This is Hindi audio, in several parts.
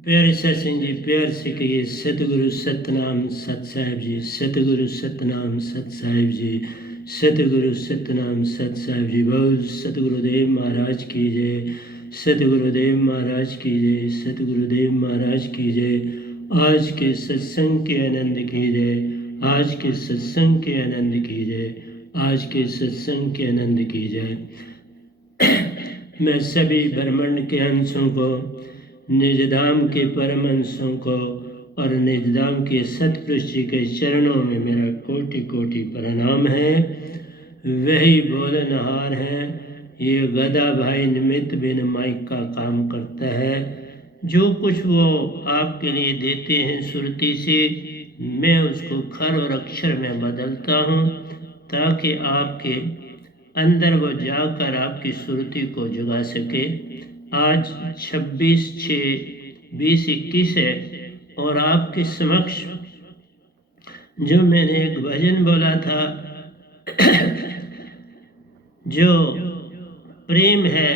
प्यारे सत्संग जी, प्यार से कहिए सतगुरु सतनाम सत साहिब जी, सतगुरु सतनाम सत साहिब जी, सतगुरु सतनाम सत साहिब जी। बोल सतगुरुदेव महाराज की जय, सतगुरुदेव महाराज की जय, सतगुरुदेव महाराज की जय। आज के सत्संग के आनंद की जय, आज के सत्संग के आनंद की जय, आज के सत्संग के आनंद की जय। मैं सभी ब्रह्मांड के अंशों को, निजधाम के परम अंशों को और निजधाम के सतपुरुष जी के चरणों में मेरा कोटि कोटि प्रणाम है। वही बोलनहार है, ये गदा भाई निमित्त बिन माइक का काम करता है। जो कुछ वो आपके लिए देते हैं सुरती से, मैं उसको खर और अक्षर में बदलता हूँ ताकि आपके अंदर वो जाकर आपकी सुरती को जगा सके। आज 26/6/2021 है और आपके समक्ष जो मैंने एक भजन बोला था जो प्रेम है,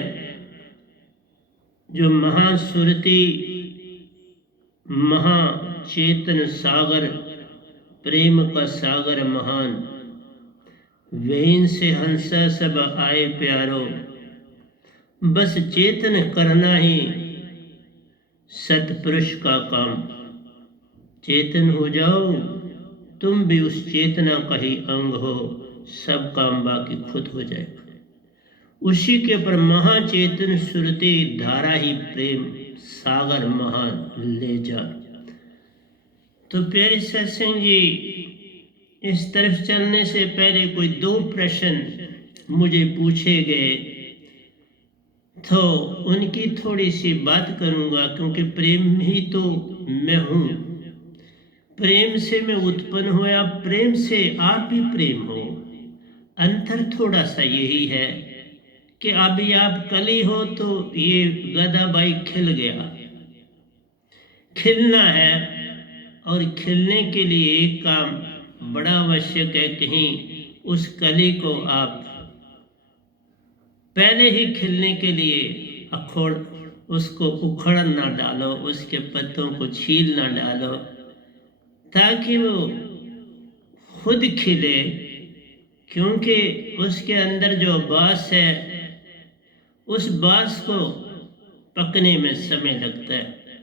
जो महासुरती महाचेतन सागर, प्रेम का सागर महान, वहीं से हंसा सब आए प्यारो, बस चेतन करना ही सतपुरुष का काम। चेतन हो जाओ, तुम भी उस चेतना का ही अंग हो, सब काम बाकी खुद हो जाएगा। उसी के ऊपर महाचेतन सुरती धारा ही प्रेम सागर महान ले जा। तो प्यारे सत्संग जी, इस तरफ चलने से पहले कोई 2 प्रश्न मुझे पूछे गए तो उनकी थोड़ी सी बात करूंगा, क्योंकि प्रेम ही तो मैं हूँ। प्रेम से मैं उत्पन्न हुआ, प्रेम से आप भी प्रेम हो। अंतर थोड़ा सा यही है कि अभी आप कली हो तो ये गदाबाई खिल गया। खिलना है और खिलने के लिए एक काम बड़ा आवश्यक है, कहीं उस कली को आप पहले ही खिलने के लिए अखोड़ उसको उखड़ ना डालो, उसके पत्तों को छील ना डालो, ताकि वो खुद खिले। क्योंकि उसके अंदर जो बास है, उस बास को पकने में समय लगता है।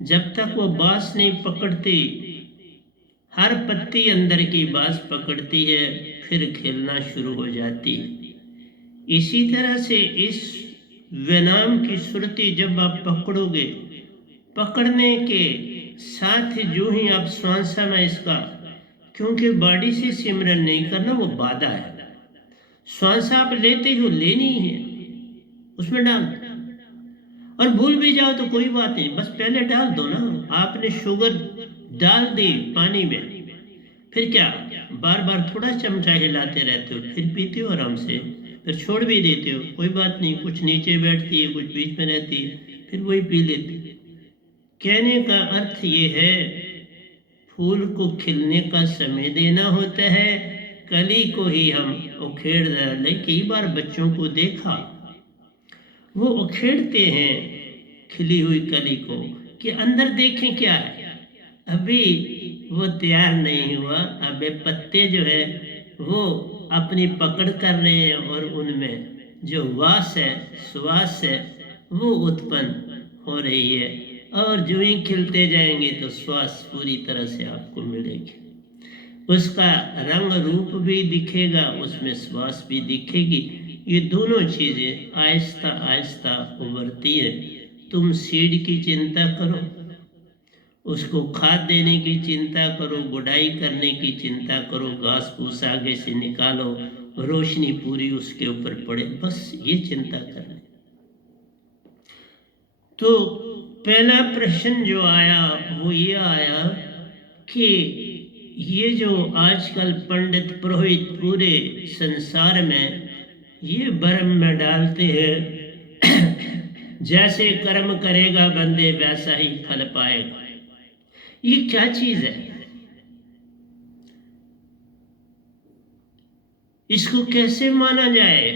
जब तक वो बास नहीं पकड़ती, हर पत्ती अंदर की बास पकड़ती है, फिर खिलना शुरू हो जाती है। इसी तरह से इस विनाम की सुरती जब आप पकड़ोगे, पकड़ने के साथ ही जो ही आप श्वासा में इसका, क्योंकि बॉडी से सिमरन नहीं करना वो बाधा है। श्वासा आप लेते हो, लेनी ही है, उसमें डाल, और भूल भी जाओ तो कोई बात नहीं, बस पहले डाल दो ना। आपने शुगर डाल दी पानी में, फिर क्या बार बार थोड़ा चमचा हिलाते रहते हो, फिर पीते हो आराम से, फिर छोड़ भी देते हो, कोई बात नहीं, कुछ नीचे बैठती है, कुछ बीच में रहती है, फिर वही पी लेते। कहने का अर्थ ये है, फूल को खिलने का समय देना होता है, कली को ही हम उखेड़ डालें। कई बार बच्चों को देखा, वो उखेड़ते हैं खिली हुई कली को कि अंदर देखें क्या है, अभी वो तैयार नहीं हुआ, अबे पत्ते जो है वो अपनी पकड़ कर रहे हैं और उनमें जो वास है, सुवास है, वो उत्पन्न हो रही है। और जो ही खिलते जाएंगे तो श्वास पूरी तरह से आपको मिलेगी, उसका रंग रूप भी दिखेगा, उसमें श्वास भी दिखेगी। ये दोनों चीजें आहिस्ता आहिस्ता उभरती है। तुम सीड की चिंता करो, उसको खाद देने की चिंता करो, गुड़ाई करने की चिंता करो, घास फूस आगे से निकालो, रोशनी पूरी उसके ऊपर पड़े, बस ये चिंता करनी। तो पहला प्रश्न जो आया वो ये आया कि ये जो आजकल पंडित पुरोहित पूरे संसार में ये भ्रम में डालते हैं जैसे कर्म करेगा बंदे वैसा ही फल पाएगा। ये क्या चीज है? इसको कैसे माना जाए?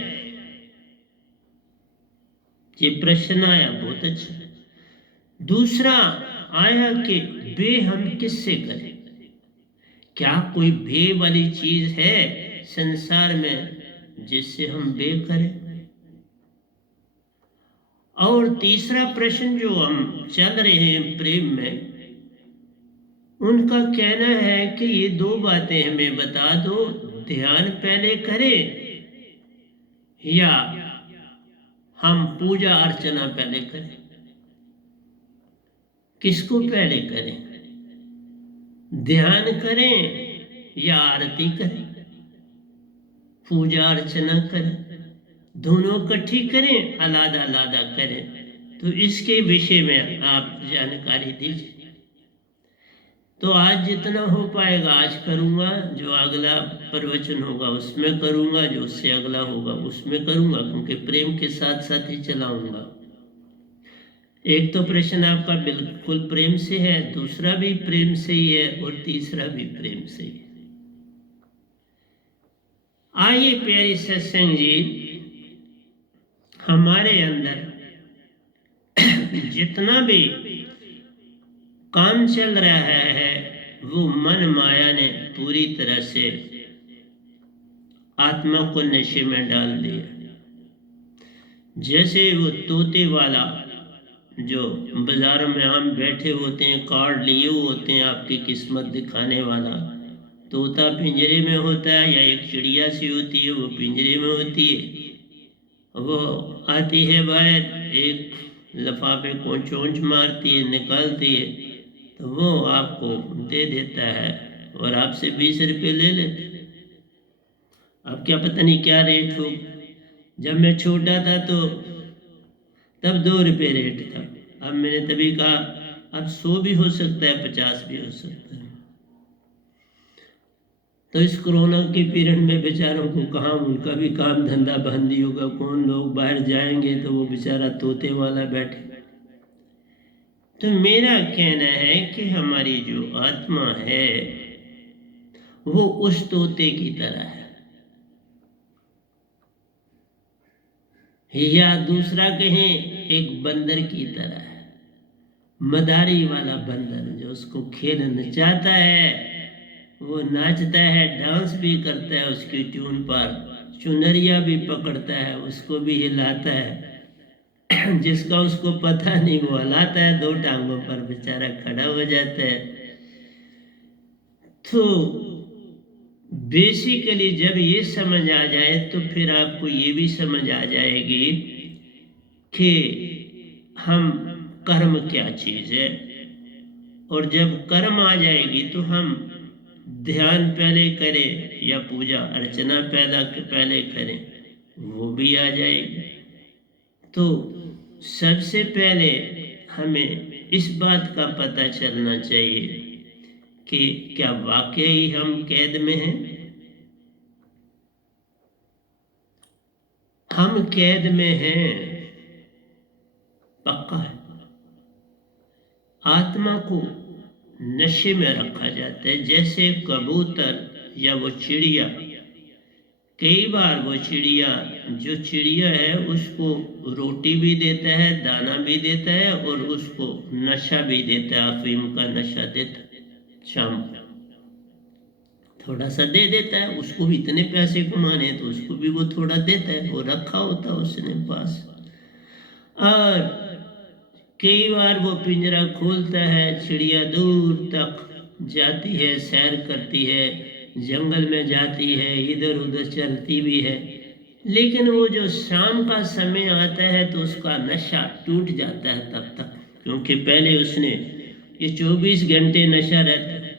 ये प्रश्न आया, बहुत अच्छा। दूसरा आया कि बे हम किससे करें? क्या कोई बे वाली चीज है संसार में जिससे हम बे करें? और तीसरा प्रश्न जो हम चल रहे हैं प्रेम में, उनका कहना है कि ये दो बातें हमें बता दो, ध्यान पहले करें या हम पूजा अर्चना पहले करें? किसको पहले करें? ध्यान करें या आरती करें, पूजा अर्चना करें? दोनों इकट्ठी करें, आलादा आलादा करें? तो इसके विषय में आप जानकारी दीजिए। तो आज जितना हो पाएगा आज करूँगा, जो अगला प्रवचन होगा उसमें करूँगा, जो उससे अगला होगा उसमें करूँगा, क्योंकि प्रेम के साथ साथ ही चलाऊँगा। एक तो प्रश्न आपका बिल्कुल प्रेम से है, दूसरा भी प्रेम से ही है और तीसरा भी प्रेम से ही है। आइए प्यारे सत्संग जी, हमारे अंदर जितना भी काम चल रहा है वो मन माया ने पूरी तरह से आत्मा को नशे में डाल दिया। जैसे वो तोते वाला जो बाजार में हम बैठे होते हैं, कार्ड लिए होते हैं आपकी किस्मत दिखाने वाला, तोता पिंजरे में होता है या एक चिड़िया सी होती है वो पिंजरे में होती है, वो आती है बाहर, एक लिफाफे को चोंच मारती है, निकालती है, तो वो आपको दे देता है और आपसे 20 रुपये ले लेते। अब क्या पता नहीं क्या रेट हो। जब मैं छोटा था तो तब 2 रुपये रेट था। अब मैंने तभी कहा अब 100 भी हो सकता है, 50 भी हो सकता है। तो इस कोरोना के पीरियड में बेचारों को कहाँ, उनका भी काम धंधा बंद ही होगा, कौन लोग बाहर जाएंगे, तो वो बेचारा तोते वाला बैठे। तो मेरा कहना है कि हमारी जो आत्मा है वो उस तोते की तरह है, या दूसरा कहें एक बंदर की तरह है, मदारी वाला बंदर जो उसको खेलना चाहता है वो नाचता है, डांस भी करता है उसकी ट्यून पर, चुनरिया भी पकड़ता है, उसको भी हिलाता है। जिसका उसको पता नहीं वो हलाता है, 2 टांगों पर बेचारा खड़ा हो जाता है। तो बेसिकली जब ये समझ आ जाए तो फिर आपको ये भी समझ आ जाएगी कि हम कर्म क्या चीज़ है, और जब कर्म आ जाएगी तो हम ध्यान पहले करें या पूजा अर्चना पहले करें, वो भी आ जाएगी। तो सबसे पहले हमें इस बात का पता चलना चाहिए कि क्या वाकई हम कैद में हैं? हम कैद में हैं, पक्का है। आत्मा को नशे में रखा जाता है, जैसे कबूतर या वो चिड़िया, कई बार वो चिड़िया जो चिड़िया है उसको रोटी भी देता है, दाना भी देता है और उसको नशा भी देता है, अफीम का नशा देता है, शाम को थोड़ा सा दे देता है। उसको भी इतने पैसे कमाने तो उसको भी वो थोड़ा देता है, वो रखा होता है उसने पास। और कई बार वो पिंजरा खोलता है, चिड़िया दूर तक जाती है, सैर करती है, जंगल में जाती है, इधर उधर चलती भी है, लेकिन वो जो शाम का समय आता है तो उसका नशा टूट जाता है तब तक, क्योंकि पहले उसने ये 24 घंटे नशा रहता है।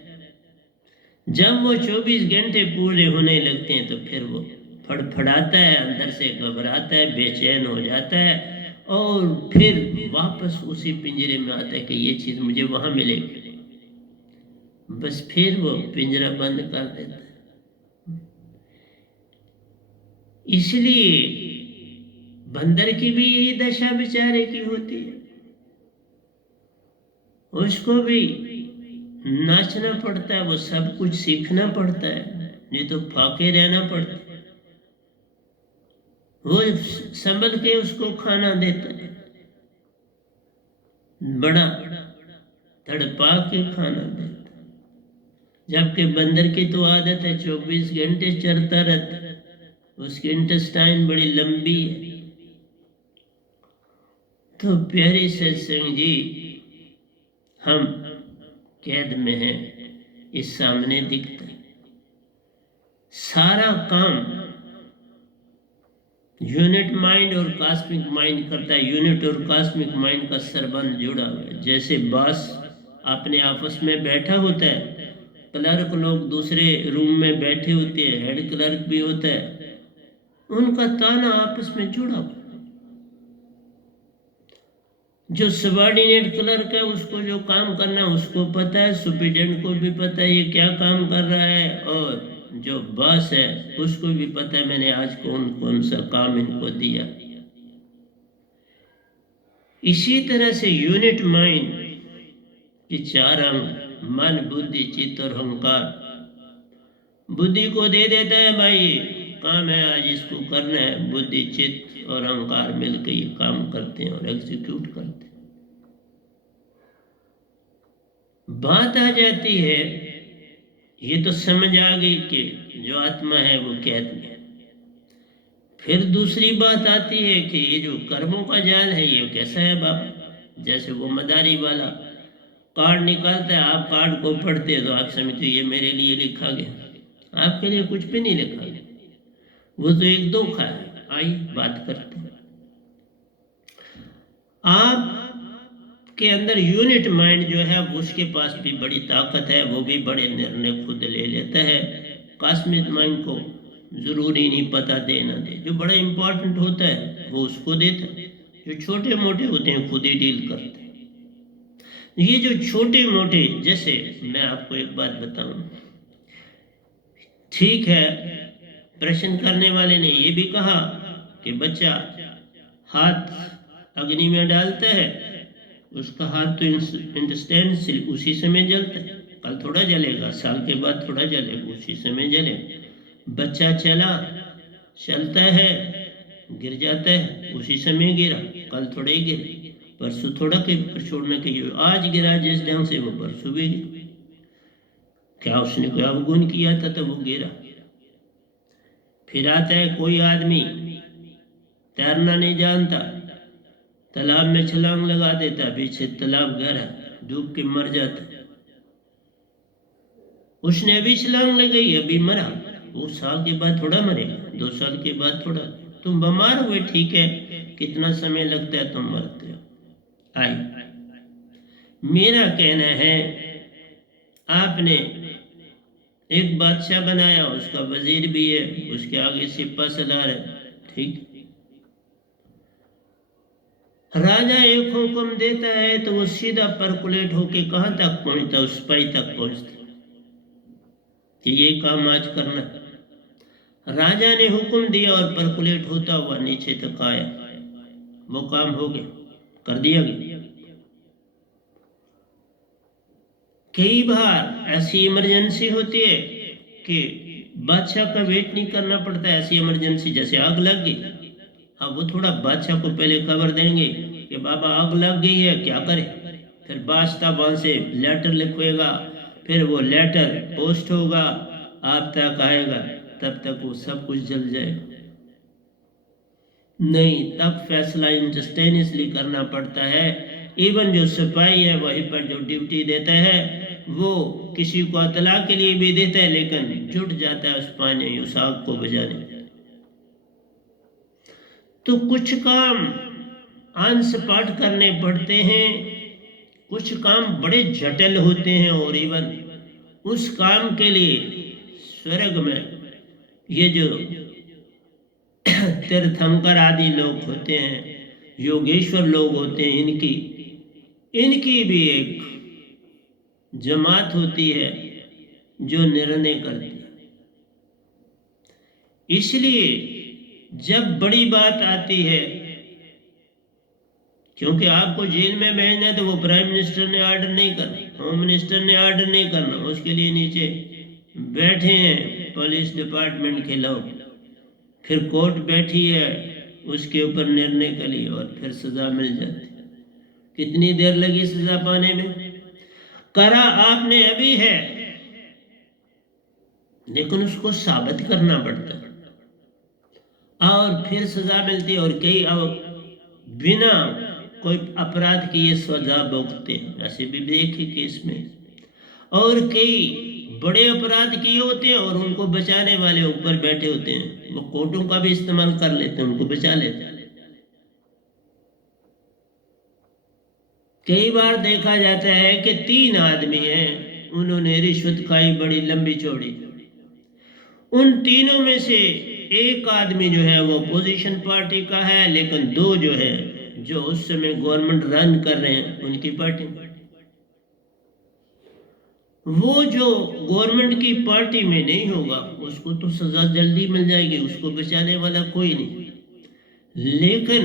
जब वो 24 घंटे पूरे होने लगते हैं तो फिर वो फड़फड़ाता है, अंदर से घबराता है, बेचैन हो जाता है और फिर वापस उसी पिंजरे में आता है कि ये चीज़ मुझे वहाँ मिलेगी। बस फिर वो पिंजरा बंद कर देता है। इसलिए बंदर की भी यही दशा बेचारे की होती है, उसको भी नाचना पड़ता है, वो सब कुछ सीखना पड़ता है, नहीं तो फाके रहना पड़ता है। वो संभल के उसको खाना देता है, बड़ा तड़पा के खाना देता, जबकि बंदर की तो आदत है 24 घंटे चरता रहता, उसकी इंटेस्टाइन बड़ी लंबी है। तो प्यारे सत्संग जी, हम कैद में हैं, इस सामने दिखता है सारा काम यूनिट माइंड और कॉस्मिक माइंड करता है। यूनिट और कॉस्मिक माइंड का संबंध जुड़ा हुआ है। जैसे बॉस अपने आपस में बैठा होता है, क्लर्क लोग दूसरे रूम में बैठे होते हैं, हेड क्लर्क भी होता है, उनका ताना आपस में जुड़ा हुआ। जो सबऑर्डिनेट क्लर्क है उसको जो काम करना है उसको पता है, सुपरिटेंडेंट को भी पता है ये क्या काम कर रहा है, और जो बॉस है उसको भी पता है मैंने आज कौन कौन सा काम इनको दिया। इसी तरह से यूनिट माइंड के 4 अंग मन, बुद्धि, चित्त और अहंकार, बुद्धि को दे देता है भाई काम है आज इसको करना है, बुद्धि, चित्त और अहंकार मिलकर ये काम करते हैं और एग्जीक्यूट करते हैं। बात आ जाती है, ये तो समझ आ गई कि जो आत्मा है वो कैद में। फिर दूसरी बात आती है कि ये जो कर्मों का जाल है ये कैसा है बाबा। जैसे वो मदारी वाला कार्ड निकालता है, आप कार्ड को पढ़ते हैं तो आप समझते ये मेरे लिए लिखा गया, आपके लिए कुछ भी नहीं लिखा गया, वो तो एक धोखा है। आइए बात करते हैं। आप के अंदर यूनिट माइंड जो है उसके पास भी बड़ी ताकत है, वो भी बड़े निर्णय खुद ले लेता है। कॉस्मिक माइंड को जरूरी नहीं पता देना दे, जो बड़ा इंपॉर्टेंट होता है वो उसको देता है, जो छोटे मोटे होते हैं खुद ही डील करते हैं। ये जो छोटे मोटे, जैसे मैं आपको एक बात बताऊं, ठीक है प्रश्न करने वाले ने ये भी कहा कि बच्चा हाथ अग्नि में डालता है, उसका हाथ तो इंस्टेंट उसी समय जलता है, कल थोड़ा जलेगा, साल के बाद थोड़ा जलेगा, उसी समय जलेगा। बच्चा चलता है, गिर जाता है, उसी समय गिरा, कल थोड़ा ही गिरा, परसों थोड़ा के छोड़ने के लिए आज गिरा जिस ढंग से वो परसों भी गिरा। क्या उसने कोई अवगुण किया था तो वो गिरा। फिर आता है कोई आदमी तैरना नहीं जानता, तालाब में छलांग लगा देता, पीछे तालाब गहरा, डूब के मर जाता। उसने अभी छलांग लगाई अभी मरा, वो साल के बाद थोड़ा मरेगा, 2 साल के बाद थोड़ा। तुम बीमार हुए ठीक है, कितना समय लगता है तुम मरते हो। आई मेरा कहना है, आपने एक बादशाह बनाया, उसका वजीर भी है, उसके आगे सिपा सलार है, ठीक। राजा एक हुक्म देता है तो वो सीधा परकुलेट होके कहां तक पहुंचता, उस सिपाही तक पहुंचता कि ये काम आज करना। राजा ने हुक्म दिया और परकुलेट होता हुआ नीचे तक आया, वो काम हो गया, कर दिया गया। कई बार ऐसी इमरजेंसी होती है कि बादशाह का वेट नहीं करना पड़ता, ऐसी इमरजेंसी जैसे आग लग गई, अब वो थोड़ा बादशाह को पहले खबर देंगे कि बाबा आग लग गई है, क्या करें। फिर बादशाह वहां से लेटर लिखवाएगा, फिर वो लेटर पोस्ट होगा, आप तक आएगा, तब तक वो सब कुछ जल जाएगा। नहीं, तब फैसला इंस्टेंटेनियसली करना पड़ता है। इवन जो सिपाही है वहीं पर जो ड्यूटी देता है वो किसी को अतला के लिए भी देता है, लेकिन जुट जाता है उस पानी उस आग को बुझाने। तो कुछ काम अंश पाठ करने पड़ते हैं, कुछ काम बड़े जटिल होते हैं, और इवन उस काम के लिए स्वर्ग में ये जो तीर्थंकर आदि लोग होते हैं, योगेश्वर लोग होते हैं, इनकी भी एक जमात होती है जो निर्णय करती है। इसलिए जब बड़ी बात आती है, क्योंकि आपको जेल में भेजना है तो वो प्राइम मिनिस्टर ने ऑर्डर नहीं करना, होम मिनिस्टर ने ऑर्डर नहीं करना, उसके लिए नीचे बैठे हैं पुलिस डिपार्टमेंट के लोग, फिर कोर्ट बैठी है उसके ऊपर निर्णय के लिए, और फिर सजा मिल जाती है। कितनी देर लगी सजा पाने में? करा आपने अभी है, लेकिन उसको साबित करना पड़ता और फिर सजा मिलती। और कई अब बिना कोई अपराध किए सजा भुगतते हैं, ऐसे भी देखे केस में। और कई बड़े अपराध किए होते हैं और उनको बचाने वाले ऊपर बैठे होते हैं, वो कोर्टों का भी इस्तेमाल कर लेते हैं, उनको बचा लेते हैं। कई बार देखा जाता है कि 3 आदमी हैं, उन्होंने रिश्वत खाई बड़ी लंबी चौड़ी। उन तीनों में से एक आदमी जो है वो अपोजिशन पार्टी का है, लेकिन 2 जो है जो उस समय गवर्नमेंट रन कर रहे हैं उनकी पार्टी। वो जो गवर्नमेंट की पार्टी में नहीं होगा उसको तो सजा जल्दी मिल जाएगी, उसको बचाने वाला कोई नहीं। लेकिन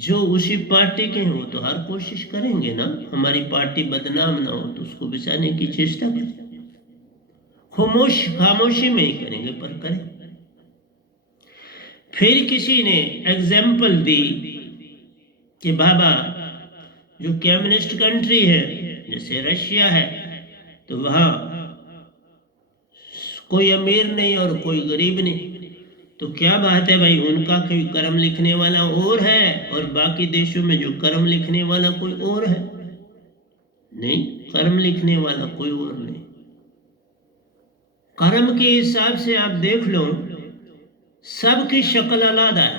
जो उसी पार्टी के हैं वो तो हर कोशिश करेंगे ना, हमारी पार्टी बदनाम ना हो, तो उसको बचाने की चेष्टा करें। खामोशी में ही करेंगे, पर करें। फिर किसी ने एग्जाम्पल दी कि बाबा जो कम्युनिस्ट कंट्री है जैसे रशिया है, तो वहाँ कोई अमीर नहीं और कोई गरीब नहीं, तो क्या बात है भाई, उनका कोई कर्म लिखने वाला और है और बाकी देशों में जो कर्म लिखने वाला कोई और है? नहीं, कर्म लिखने वाला कोई और नहीं। कर्म के हिसाब से आप देख लो, सबकी शक्ल अलग है।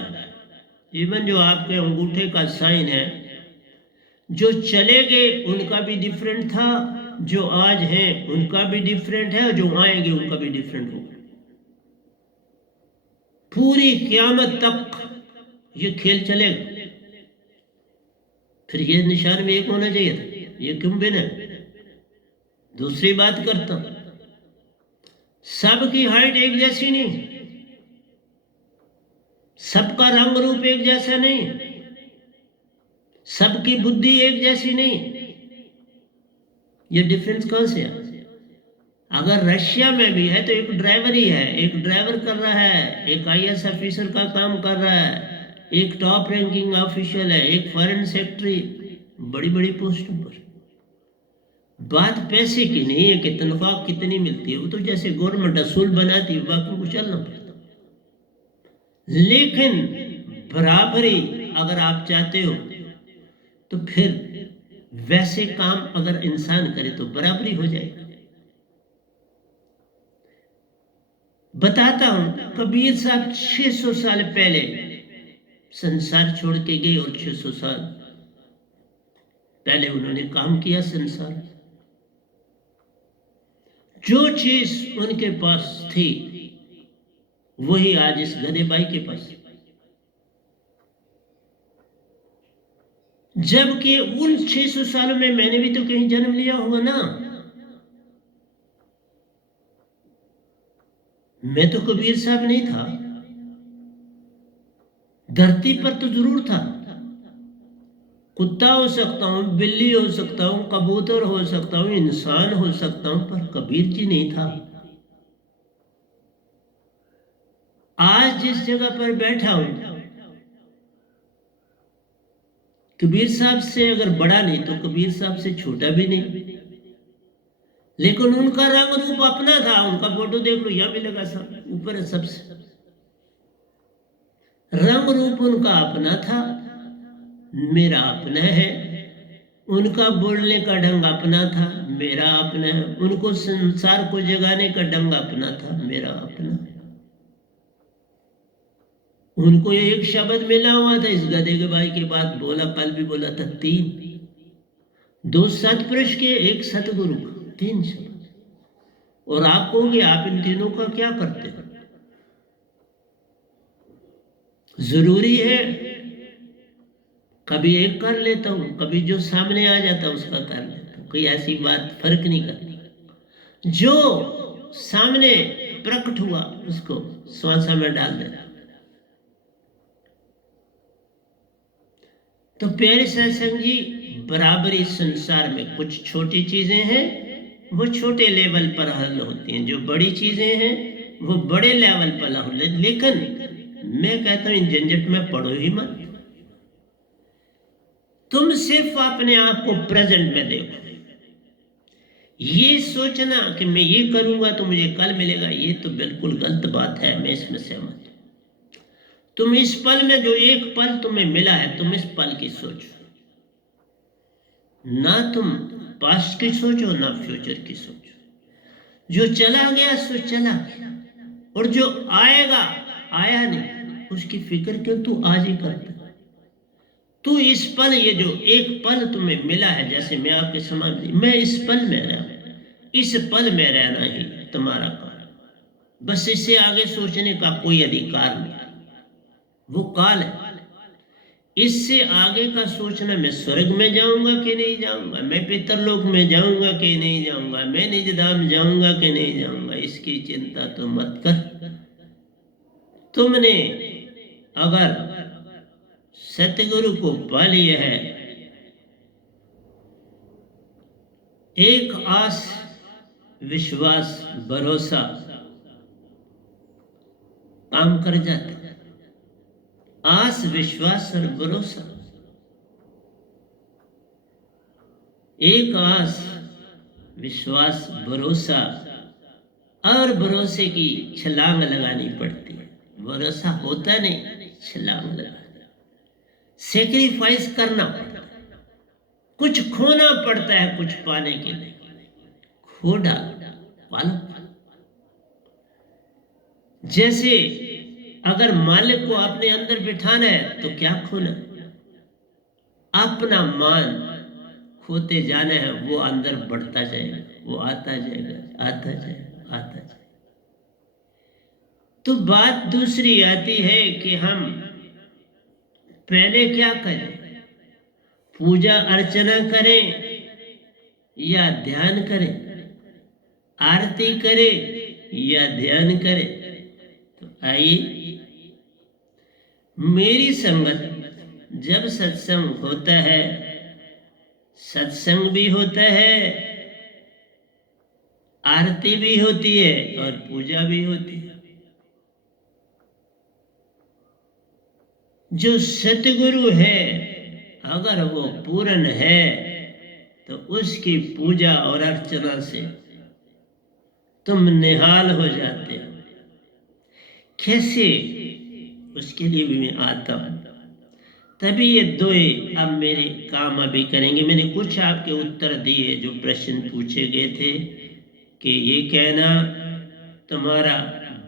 इवन जो आपके अंगूठे का साइन है, जो चले गए उनका भी डिफरेंट था, जो आज हैं उनका भी डिफरेंट है, और जो आएंगे उनका भी डिफरेंट होगा। पूरी क़यामत तक ये खेल चलेगा। फिर ये निशान में एक होना चाहिए था, ये क्यों बिन है? दूसरी बात करता हूं, सबकी हाइट एक जैसी नहीं, सबका रंग रूप एक जैसा नहीं, सबकी बुद्धि एक जैसी नहीं। ये डिफरेंस कहां से है? अगर रशिया में भी है तो एक ड्राइवर ही है, एक ड्राइवर कर रहा है, एक आईएएस ऑफिसर का काम कर रहा है, एक टॉप रैंकिंग ऑफिशियल है, एक फॉरेन सेक्रेटरी, बड़ी बड़ी पोस्टों पर। बात पैसे की नहीं है कि तनख्वाह कितनी मिलती है, वो तो जैसे गवर्नमेंट असूल बनाती है बाकी को चलना पड़ता। लेकिन बराबरी अगर आप चाहते हो तो फिर वैसे काम अगर इंसान करे तो बराबरी हो जाएगी। बताता हूं, कबीर साहब 600 साल पहले संसार छोड़ के गए और 600 साल पहले उन्होंने काम किया संसार। जो चीज उनके पास थी वही आज इस गधे भाई के पास, जबकि उन 600 सालों में मैंने भी तो कहीं जन्म लिया होगा ना। मैं तो कबीर साहब नहीं था, धरती पर तो जरूर था। कुत्ता हो सकता हूं, बिल्ली हो सकता हूं, कबूतर हो सकता हूं, इंसान हो सकता हूं, पर कबीर जी नहीं था। आज जिस जगह पर बैठा हूं, कबीर साहब से अगर बड़ा नहीं तो कबीर साहब से छोटा भी नहीं, लेकिन उनका रंग रूप अपना था। उनका फोटो देख लो, यहां मिलेगा, सब ऊपर है सबसे। रंग रूप उनका अपना था, मेरा अपना है। उनका बोलने का ढंग अपना था, मेरा अपना है। उनको संसार को जगाने का ढंग अपना था, मेरा अपना है। उनको एक शब्द मिला हुआ था इस गधे के भाई के बाद, बोला, कल भी बोला था, 3, 2 सतपुरुष के, 1 सतगुरु का, 3 शब्द। और आप कहोगे आप इन तीनों का क्या करते हैं? जरूरी है, कभी एक कर लेता हूं, कभी जो सामने आ जाता उसका कर लेता हूं, कोई ऐसी बात फर्क नहीं करती। जो सामने प्रकट हुआ उसको श्वासा में डाल देता। तो प्यारे सत्संग जी, बराबरी संसार में कुछ छोटी चीजें हैं वो छोटे लेवल पर हल होती हैं, जो बड़ी चीजें हैं वो बड़े लेवल पर हल। लेकिन मैं कहता हूं इन झंझट में पड़ो ही मत। तुम सिर्फ अपने आप को प्रेजेंट में देखो। ये सोचना कि मैं ये करूंगा तो मुझे कल मिलेगा, ये तो बिल्कुल गलत बात है, मैं इसमें सहमत हूं। तुम इस पल में जो एक पल तुम्हें मिला है, तुम इस पल की सोचो, ना तुम पास्ट की सोचो ना फ्यूचर की सोचो। जो चला गया सो चला गया, और जो आएगा आया नहीं, उसकी फिक्र क्यों तू आज ही करता। तू इस पल, ये जो एक पल तुम्हें मिला है, जैसे मैं आपके समाज, मैं इस पल में रहा, इस पल में रहना ही तुम्हारा काम। बस इससे आगे सोचने का कोई अधिकार नहीं, वो काल है। इससे आगे का सोचना, मैं स्वर्ग में जाऊंगा कि नहीं जाऊंगा, मैं पितरलोक में जाऊंगा कि नहीं जाऊंगा, मैं निज धाम जाऊंगा कि नहीं जाऊंगा, इसकी चिंता तो मत कर। तुमने अगर सतगुरु को पा लिया है, एक आस विश्वास भरोसा काम कर जाता है। आस विश्वास और भरोसा, एक आस विश्वास भरोसा, और भरोसे की छलांग लगानी पड़ती है। भरोसा होता नहीं, छलांग लगाना, सेक्रीफाइस करना पड़ता है, कुछ खोना पड़ता है कुछ पाने के लिए। खो डाल पालो। जैसे अगर मालिक को अपने अंदर बिठाना है तो क्या खोना, अपना मान खोते जाना है, वो अंदर बढ़ता जाएगा, वो आता जाएगा, आता जाएगा, आता जाएगा। तो बात दूसरी आती है कि हम पहले क्या करें, पूजा अर्चना करें या ध्यान करें, आरती करें या ध्यान करें। तो आइए, मेरी संगत, जब सत्संग होता है, सत्संग भी होता है, आरती भी होती है और पूजा भी होती है। जो सतगुरु है, अगर वो पूर्ण है तो उसकी पूजा और अर्चना से तुम निहाल हो जाते हो। कैसे, उसके लिए भी मैं आता हूं। तभी ये दो अब मेरे काम अभी करेंगे। मैंने कुछ आपके उत्तर दिए जो प्रश्न पूछे गए थे, कि ये कहना तुम्हारा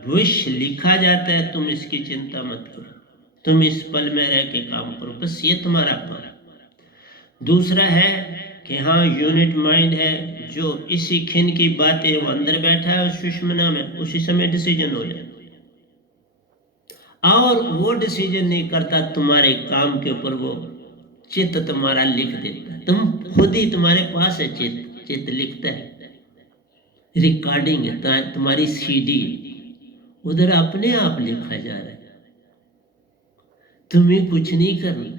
भविष्य लिखा जाता है, तुम इसकी चिंता मत करो, तुम इस पल में रह के काम करो, बस ये तुम्हारा काम। दूसरा है कि हाँ, यूनिट माइंड है, जो इसी खिन की बातें वो अंदर बैठा है, सुषमना में, उसी समय डिसीजन हो जाए, और वो डिसीजन नहीं करता तुम्हारे काम के ऊपर, वो चित्त तुम्हारा लिख देता है। तुम खुद ही, तुम्हारे पास है चित्त, चित्त लिखता है, रिकॉर्डिंग है, तुम्हारी सीडी उधर अपने आप लिखा जा रहा है, तुम्हें कुछ नहीं करना।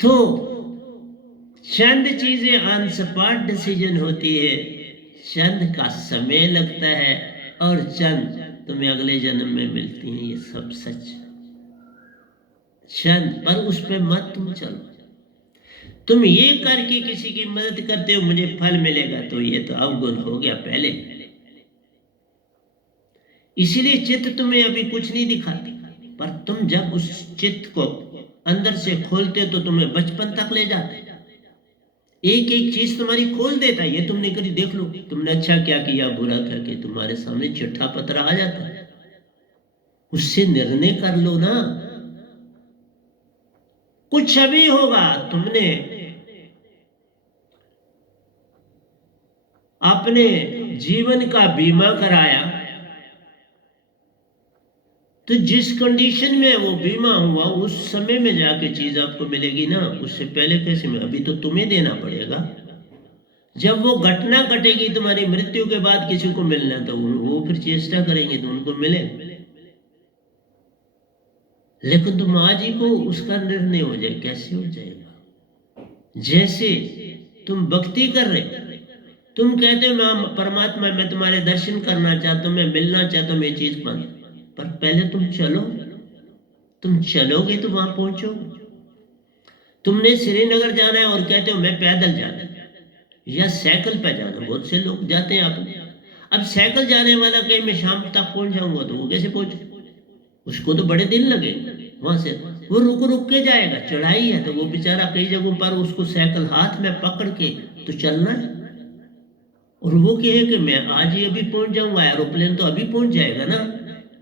तो चंद चीजें ऑन स्पॉट डिसीजन होती है, चंद का समय लगता है, और चंद तुम्हें अगले जन्म में मिलती हैं। ये सब सच, चंद, पर उस पे मत तुम चलो। तुम ये करके किसी की मदद करते हो, मुझे फल मिलेगा, तो ये तो अवगुण हो गया पहले। इसीलिए चित्त तुम्हें अभी कुछ नहीं दिखाती, पर तुम जब उस चित्त को अंदर से खोलते हो तो तुम्हें बचपन तक ले जाते, एक एक चीज तुम्हारी खोल देता है। ये तुमने करी, देख लो तुमने अच्छा क्या किया, बुरा क्या किया, तुम्हारे सामने चिट्ठा पत्र आ जाता है, उससे निर्णय कर लो ना। कुछ अभी होगा, तुमने अपने जीवन का बीमा कराया, तो जिस कंडीशन में वो बीमा हुआ, उस समय में जाके चीज आपको मिलेगी ना, उससे पहले कैसे मिले? अभी तो तुम्हें देना पड़ेगा। जब वो घटना घटेगी तुम्हारी मृत्यु के बाद किसी को मिलना, तो वो फिर चेष्टा करेंगे तो उनको मिले, लेकिन तुम आज ही को उसका निर्णय हो जाए, कैसे हो जाएगा? जैसे तुम भक्ति कर रहे, तुम कहते हो मैं परमात्मा, मैं तुम्हारे दर्शन करना चाहता हूं, मैं मिलना चाहता हूं, मैं चीज पाऊं, पर पहले तुम चलो, तुम चलोगे तो वहां पहुंचोगे। तुमने श्रीनगर जाना है और कहते हो मैं पैदल जाना या साइकिल पे जाना, बहुत से लोग जाते हैं अपने। अब साइकिल जाने वाला कहीं मैं शाम तक पहुंच जाऊंगा, तो वो कैसे पहुंचे? उसको तो बड़े दिन लगे वहां से, वो रुक रुक के जाएगा, चढ़ाई है तो वो बेचारा कई जगहों पर उसको साइकिल हाथ में पकड़ के तो चलना है। और वो कहे कि मैं आज ही अभी पहुंच जाऊंगा, एरोप्लेन तो अभी पहुंच जाएगा ना,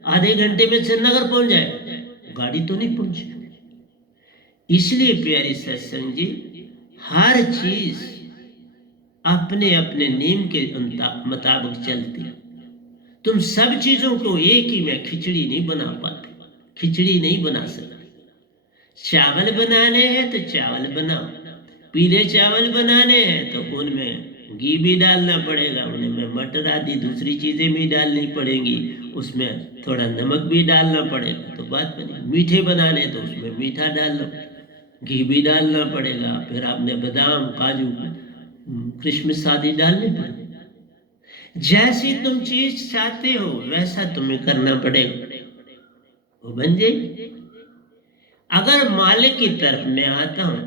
आधे घंटे में श्रीनगर पहुंच जाएगा, गाड़ी तो नहीं पहुंची। इसलिए प्यारी सत्संग जी, हर चीज अपने अपने नियम के मुताबिक चलती। तुम सब चीजों को एक ही में खिचड़ी नहीं बना पाते, खिचड़ी नहीं बना सकते। चावल बनाने हैं तो चावल बनाओ, पीले चावल बनाने हैं तो उनमें घी भी डालना पड़ेगा, उनमें मटर आदि दूसरी चीजें भी डालनी पड़ेंगी, उसमें थोड़ा नमक भी डालना पड़ेगा, तो बात बनी। मीठे बनाने तो उसमें मीठा डाल लो, घी भी डालना पड़ेगा, फिर आपने बादाम काजू किशमिश आदि डालने पड़ेगा। जैसी तुम चीज चाहते हो वैसा तुम्हें करना पड़ेगा, वो बन जाएगी। अगर मालिक की तरफ मैं आता हूं,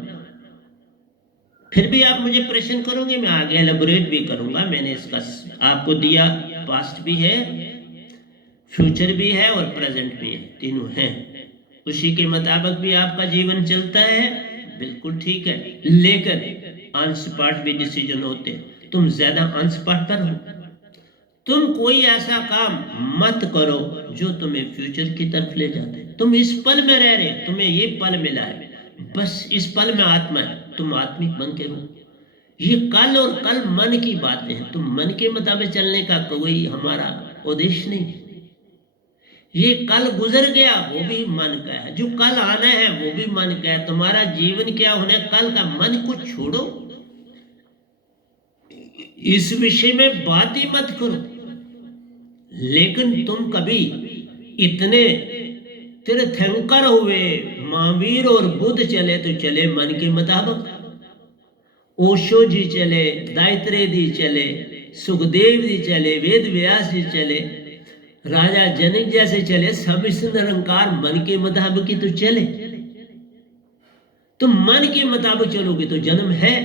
फिर भी आप मुझे प्रश्न करोगे, मैं आगे एलेबोरेट भी करूंगा। मैंने इसका आपको दिया, पास्ट भी है, फ्यूचर भी है और प्रेजेंट भी है, तीनों हैं। उसी के मुताबिक भी आपका जीवन चलता है, बिल्कुल ठीक है। लेकिन अनस्पॉट भी डिसीजन होते हैं, तुम ज्यादा अनस्पॉट पर हो। तुम कोई ऐसा काम मत करो जो तुम्हें फ्यूचर की तरफ ले जाते। तुम इस पल में रह रहे, तुम्हें ये पल मिला है, बस इस पल में आत्मा है, तुम आत्मिक बन के रहो। ये कल और कल मन की बातें हैं, तुम मन के मुताबिक चलने का कोई हमारा उद्देश्य नहीं है। ये कल गुजर गया वो भी मन का है, जो कल आना है वो भी मन का है। तुम्हारा जीवन क्या होना है कल का, मन को छोड़ो, इस विषय में बात ही मत करो। लेकिन तुम कभी इतने तीर्थंकर हुए, महावीर और बुद्ध चले तो चले मन के मुताबिक, ओशो जी चले, गायत्री जी चले, सुखदेव जी चले, वेद व्यास जी चले, राजा जनक जैसे चले, सब इस निरंकार मन के मुताबिक ही तो चले। तुम मन के मुताबिक चलोगे तो जन्म है,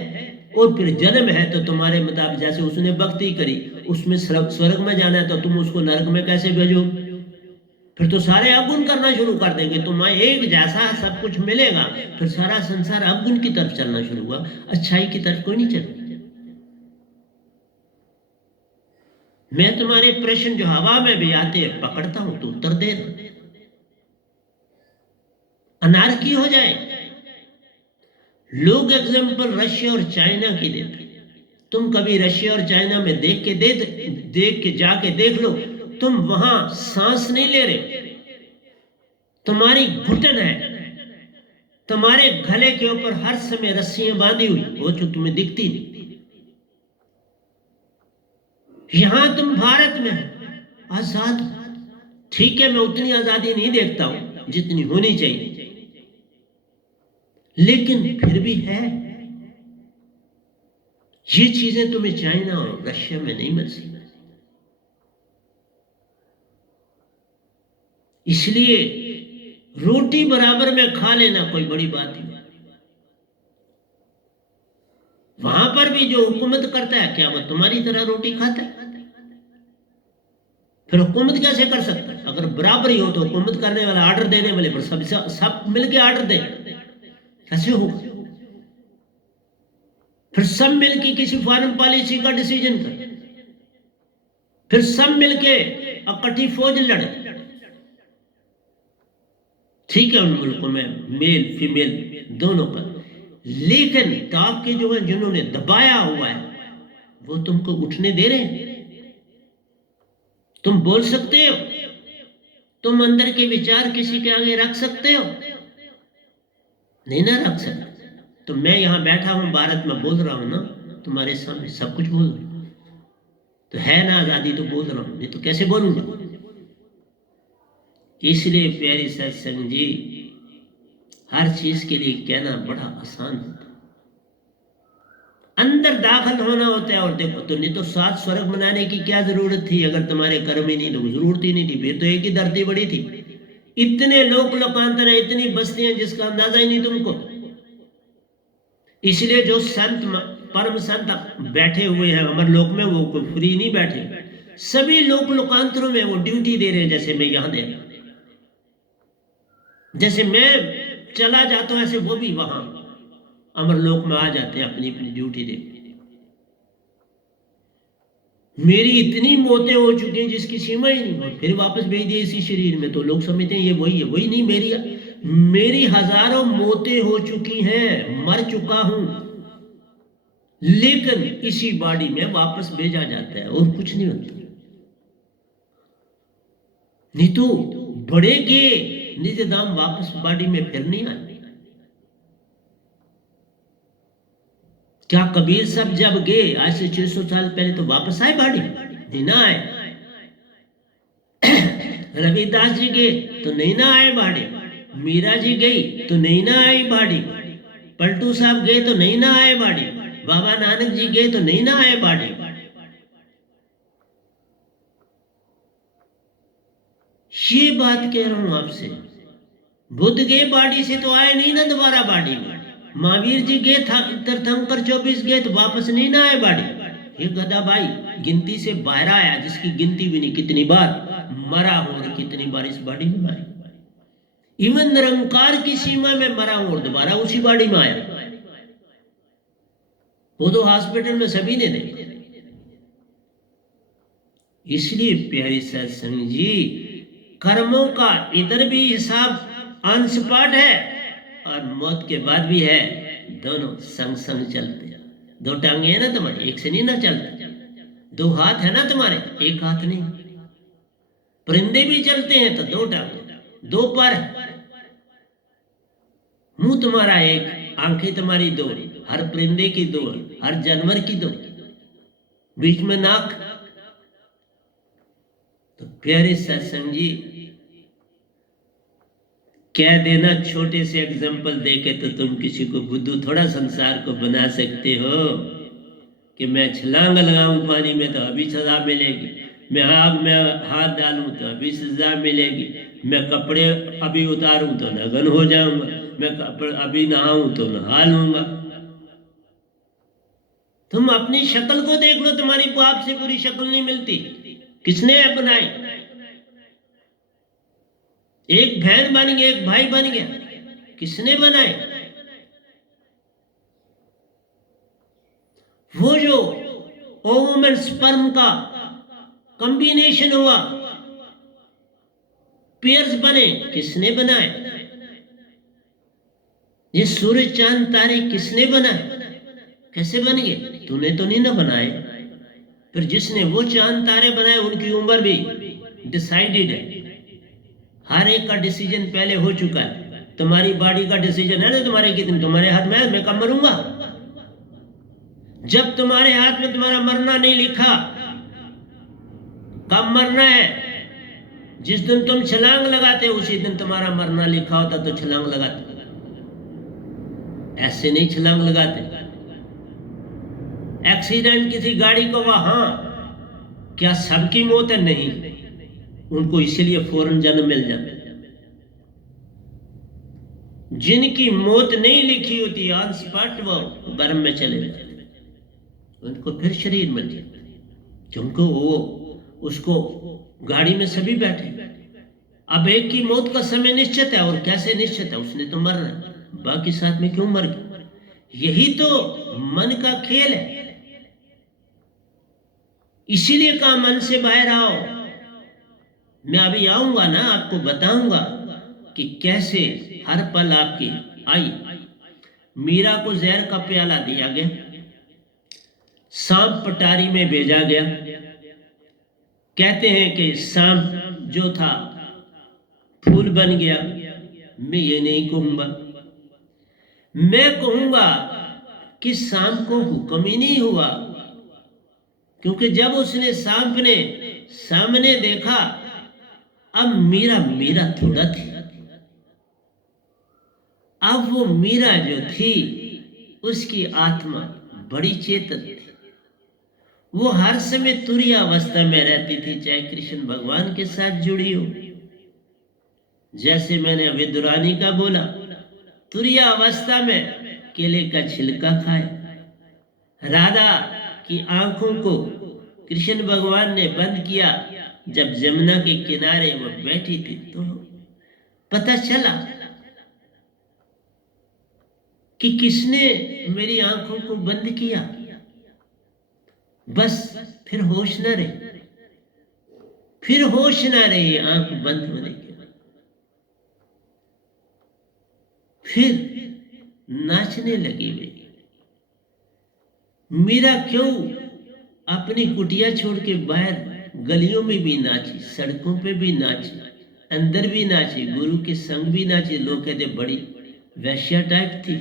और फिर जन्म है तो तुम्हारे मुताबिक, जैसे उसने भक्ति करी, उसमें स्वर्ग में जाना है तो तुम उसको नरक में कैसे भेजो? फिर तो सारे अवगुण करना शुरू कर देंगे। तुम्हें एक जैसा सब कुछ मिलेगा, फिर सारा संसार अवगुण की तरफ चलना शुरू हुआ, अच्छाई की तरफ कोई नहीं चल। मैं तुम्हारे प्रश्न जो हवा में भी आते हैं पकड़ता हूं तो उत्तर दे रहा, अनारकी हो जाए। लोग एग्जाम्पल रशिया और चाइना की देते, तुम कभी रशिया और चाइना में देख के जाके देख लो, तुम वहां सांस नहीं ले रहे, तुम्हारी घुटन है, तुम्हारे गले के ऊपर हर समय रस्सियां बांधी हुई, वो जो तुम्हें दिखती नहीं। यहां तुम भारत में हो, आजाद, ठीक है, मैं उतनी आजादी नहीं देखता हूं जितनी होनी चाहिए, लेकिन फिर भी है। ये चीजें तुम्हें चाइना और रशिया में नहीं मिल सकती। इसलिए रोटी बराबर में खा लेना कोई बड़ी बात नहीं। वहां पर भी जो हुकूमत करता है, क्या वो तुम्हारी तरह रोटी खाता है? फिर हुकूमत कैसे कर सकता है? अगर बराबरी हो तो हुकूमत करने वाला, ऑर्डर देने वाले पर सब मिलके ऑर्डर दे, कैसे होगा? फिर सब मिलके किसी फॉरेन पॉलिसी का डिसीजन कर, फिर सब मिलके इकट्ठी फौज लड़े, ठीक है, उन मुल्कों में मेल फीमेल दोनों पर, लेकिन टॉप के जो है जिन्होंने दबाया हुआ है वो तुमको उठने दे रहे हैं? तुम बोल सकते हो? तुम अंदर के विचार किसी के आगे रख सकते हो? नहीं ना रख सकते। तो मैं यहां बैठा हूं भारत में, बोल रहा हूं ना तुम्हारे सामने, सब कुछ बोल रहा हूं, तो है ना आजादी, तो बोल रहा हूं, नहीं तो कैसे बोलूंगा? इसलिए प्यारी सत्संग जी, हर चीज के लिए कहना बड़ा आसान होता है, अंदर दाखिल होना होता है। और देखो, तो नहीं तो 7 स्वर्ग बनाने की क्या जरूरत थी? अगर तुम्हारे कर्म ही नहीं तो जरूरत ही नहीं थी, फिर तो एक ही धरती बड़ी थी। इतने लोकांतर है, इतनी बस्तियां जिसका अंदाजा ही नहीं तुमको। इसलिए जो संत परम संत बैठे हुए हैं अमर लोक में, वो कोई फ्री नहीं बैठे, सभी लोक लोकांतरों में वो ड्यूटी दे रहे हैं, जैसे मैं यहां दे रहा हूं। जैसे मैं चला जाता हूं ऐसे वो भी वहां अमरलोक में आ जाते हैं अपनी अपनी ड्यूटी दे। मेरी इतनी मौतें हो चुकी हैं जिसकी सीमा ही नहीं हो, फिर वापस भेज दिए इसी शरीर में, तो लोग समझते हैं ये वही है। वही नहीं, मेरी हजारों मौतें हो चुकी हैं, मर चुका हूं, लेकिन इसी बॉडी में वापस भेजा जाता है और कुछ नहीं होता। नहीं तो बड़े गए नित्य दाम वापस बॉडी में फिर नहीं आए। क्या कबीर साहब जब गए आज से 600 साल पहले तो वापस आए बॉडी? नहीं ना आए। रविदास जी गए तो नहीं ना आए बॉडी। मीरा जी गई तो नहीं ना आई बॉडी। पलटू साहब गए तो नहीं ना आए बॉडी। बाबा नानक जी गए तो नहीं ना आए बॉडी। ये बात कह रहा हूं आपसे। बुद्ध गए बॉडी से तो आए नहीं ना दोबारा बॉडी में। महावीर जी गए तीर्थंकर 24 गए तो वापस नहीं ना आए बॉडी। ये गधा भाई गिनती से बाहर आया, जिसकी गिनती भी नहीं कितनी बार मरा हूं और कितनी बार इस बॉडी में आया। इवन निरंकार की सीमा में मरा हूं और दोबारा उसी बॉडी में आया। वो तो हॉस्पिटल में सभी ने देखा। इसलिए प्यारी सत्संग जी, कर्मों का इधर भी हिसाब अंशपाठ है और मौत के बाद भी है। दोनों संग संग चलते हैं। दो टांगे है ना तुम्हारी, एक से नहीं ना चलते। दो हाथ है ना तुम्हारे, एक हाथ नहीं। परिंदे भी चलते हैं तो दो टांगे, दो पर। मुंह तुम्हारा एक, आंखें तुम्हारी दो, हर परिंदे की दो, हर जानवर की दो, बीच में नाक। तो प्यारे सत्संग जी, कह देना छोटे से एग्जाम्पल देके तो तुम किसी को बुद्धू थोड़ा संसार को बना सकते हो कि मैं छलांग लगाऊं पानी में तो अभी सजा मिलेगी, मैं आग में हाथ डालूं तो अभी सजा मिलेगी, मैं कपड़े अभी उतारूं तो नग्न हो जाऊंगा, मैं कपड़े अभी नहाऊं तो नहा लूंगा। तुम अपनी शक्ल को देख लो, तुम्हारी बाप से पूरी शक्ल नहीं मिलती। किसने बनाई? एक बहन बन गया, एक भाई बन गया, किसने बनाए? वो जो ओवम एंड स्पर्म का कॉम्बिनेशन हुआ, पेयर्स बने, किसने बनाए? ये सूर्य चांद तारे किसने बनाए? कैसे बन गए? तूने तो नहीं ना बनाए। फिर जिसने वो चांद तारे बनाए उनकी उम्र भी डिसाइडेड है। हर एक का डिसीजन पहले हो चुका है। तुम्हारी बॉडी का डिसीजन है ना, तुम्हारे कितने, तुम्हारे हाथ में है, मैं कब मरूंगा। जब तुम्हारे हाथ में तुम्हारा मरना नहीं लिखा, कब मरना है? जिस दिन तुम छलांग लगाते उसी दिन तुम्हारा मरना लिखा होता तो छलांग लगाते। ऐसे नहीं छलांग लगाते। एक्सीडेंट किसी गाड़ी को हुआ, हाँ, क्या सबकी मौत है? नहीं, उनको इसीलिए फौरन जन्म मिल जाता है। जिनकी मौत नहीं लिखी होती, अंशपाठ, वो गर्भ में चले जाते, उनको फिर शरीर मिल जाता है। क्योंकि वो उसको गाड़ी में सभी बैठे। अब एक की मौत का समय निश्चित है, और कैसे निश्चित है? उसने तो मरना है, बाकी साथ में क्यों मर गए? यही तो मन का खेल है। इसीलिए कहा मन से बाहर आओ। मैं अभी आऊंगा ना, आपको बताऊंगा कि कैसे हर पल आपकी आई। मीरा को जहर का प्याला दिया गया, सांप पटारी में भेजा गया। कहते हैं कि सांप जो था फूल बन गया। मैं ये नहीं कहूंगा, मैं कहूंगा कि सांप को हुक्म ही नहीं हुआ, क्योंकि जब उसने सांप ने सामने देखा, अब मीरा मीरा थोड़ा थी। अब वो मीरा जो थी, उसकी आत्मा बड़ी चेतन थी। वो हर समय तुरीय अवस्था में रहती थी, चाहे कृष्ण भगवान के साथ जुड़ी हो। जैसे मैंने विदुरानी का बोला, तुरीय अवस्था में केले का छिलका खाए। राधा की आंखों को कृष्ण भगवान ने बंद किया जब जमुना के किनारे वो बैठी थी, तो पता चला कि किसने मेरी आंखों को बंद किया। बस फिर होश न रहे, फिर होश न रही आंख बंद होने के बाद। फिर नाचने लगी मीरा। क्यों अपनी कुटिया छोड़ के बाहर गलियों में भी नाची, सड़कों पे भी नाची, अंदर भी नाची, गुरु के संग भी नाची। लोग कहते बड़ी वैश्या टाइप थी,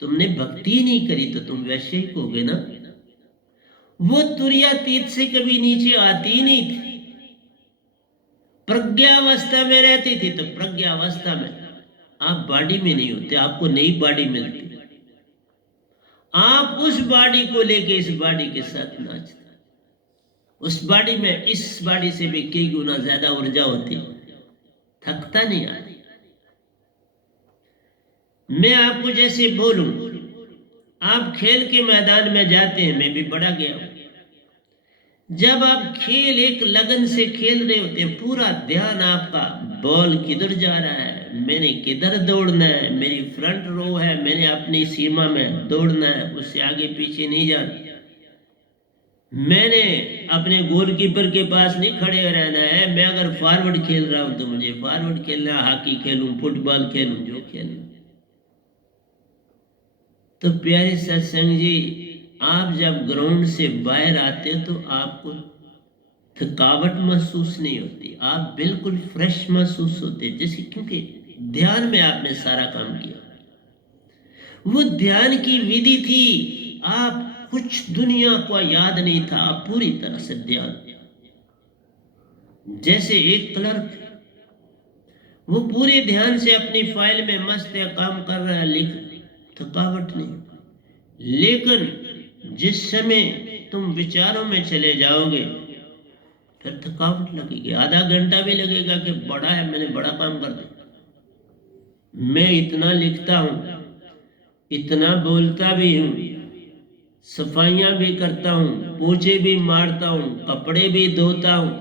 तुमने भक्ति ही नहीं करी तो तुम वैश्य ही कहोगे ना। वो तुरिया तीर्थ से कभी नीचे आती ही नहीं थी, प्रज्ञावस्था में रहती थी। तो प्रज्ञावस्था में आप बॉडी में नहीं होते, आपको नई बॉडी मिलती, आप उस बॉडी को लेके इस बॉडी के साथ नाचते। उस बॉडी में इस बॉडी से भी कई गुना ज्यादा ऊर्जा होती, थकता नहीं आदमी। मैं आपको जैसे बोलूं, आप खेल के मैदान में जाते हैं, मैं भी बड़ा गया हूं। जब आप खेल एक लगन से खेल रहे होते हैं, पूरा ध्यान आपका बॉल किधर जा रहा है, मैंने किधर दौड़ना है, मेरी फ्रंट रो है, मैंने अपनी सीमा में दौड़ना है, उससे आगे पीछे नहीं जाना। मैंने अपने गोलकीपर के पास नहीं खड़े रहना है। मैं अगर फॉरवर्ड खेल रहा हूं तो मुझे फॉरवर्ड खेलना, हॉकी खेलूं, फुटबॉल खेलूं, जो खेलूं। तो प्यारे सत्संग जी, आप जब ग्राउंड से बाहर आते हो तो आपको थकावट महसूस नहीं होती, आप बिल्कुल फ्रेश महसूस होते, जैसे क्योंकि ध्यान में आपने सारा काम किया। वो ध्यान की विधि थी, आप कुछ दुनिया को याद नहीं था, आप पूरी तरह से ध्यान। जैसे एक क्लर्क, वो पूरे ध्यान से अपनी फाइल में मस्त है, काम कर रहा है, लिख, थकावट नहीं। लेकिन जिस समय तुम विचारों में चले जाओगे फिर थकावट लगेगी, आधा घंटा भी लगेगा कि बड़ा है, मैंने बड़ा काम कर दिया। मैं इतना लिखता हूं, इतना बोलता भी हूं, सफाइयां भी करता हूं, पोछे भी मारता हूं, कपड़े भी धोता हूं,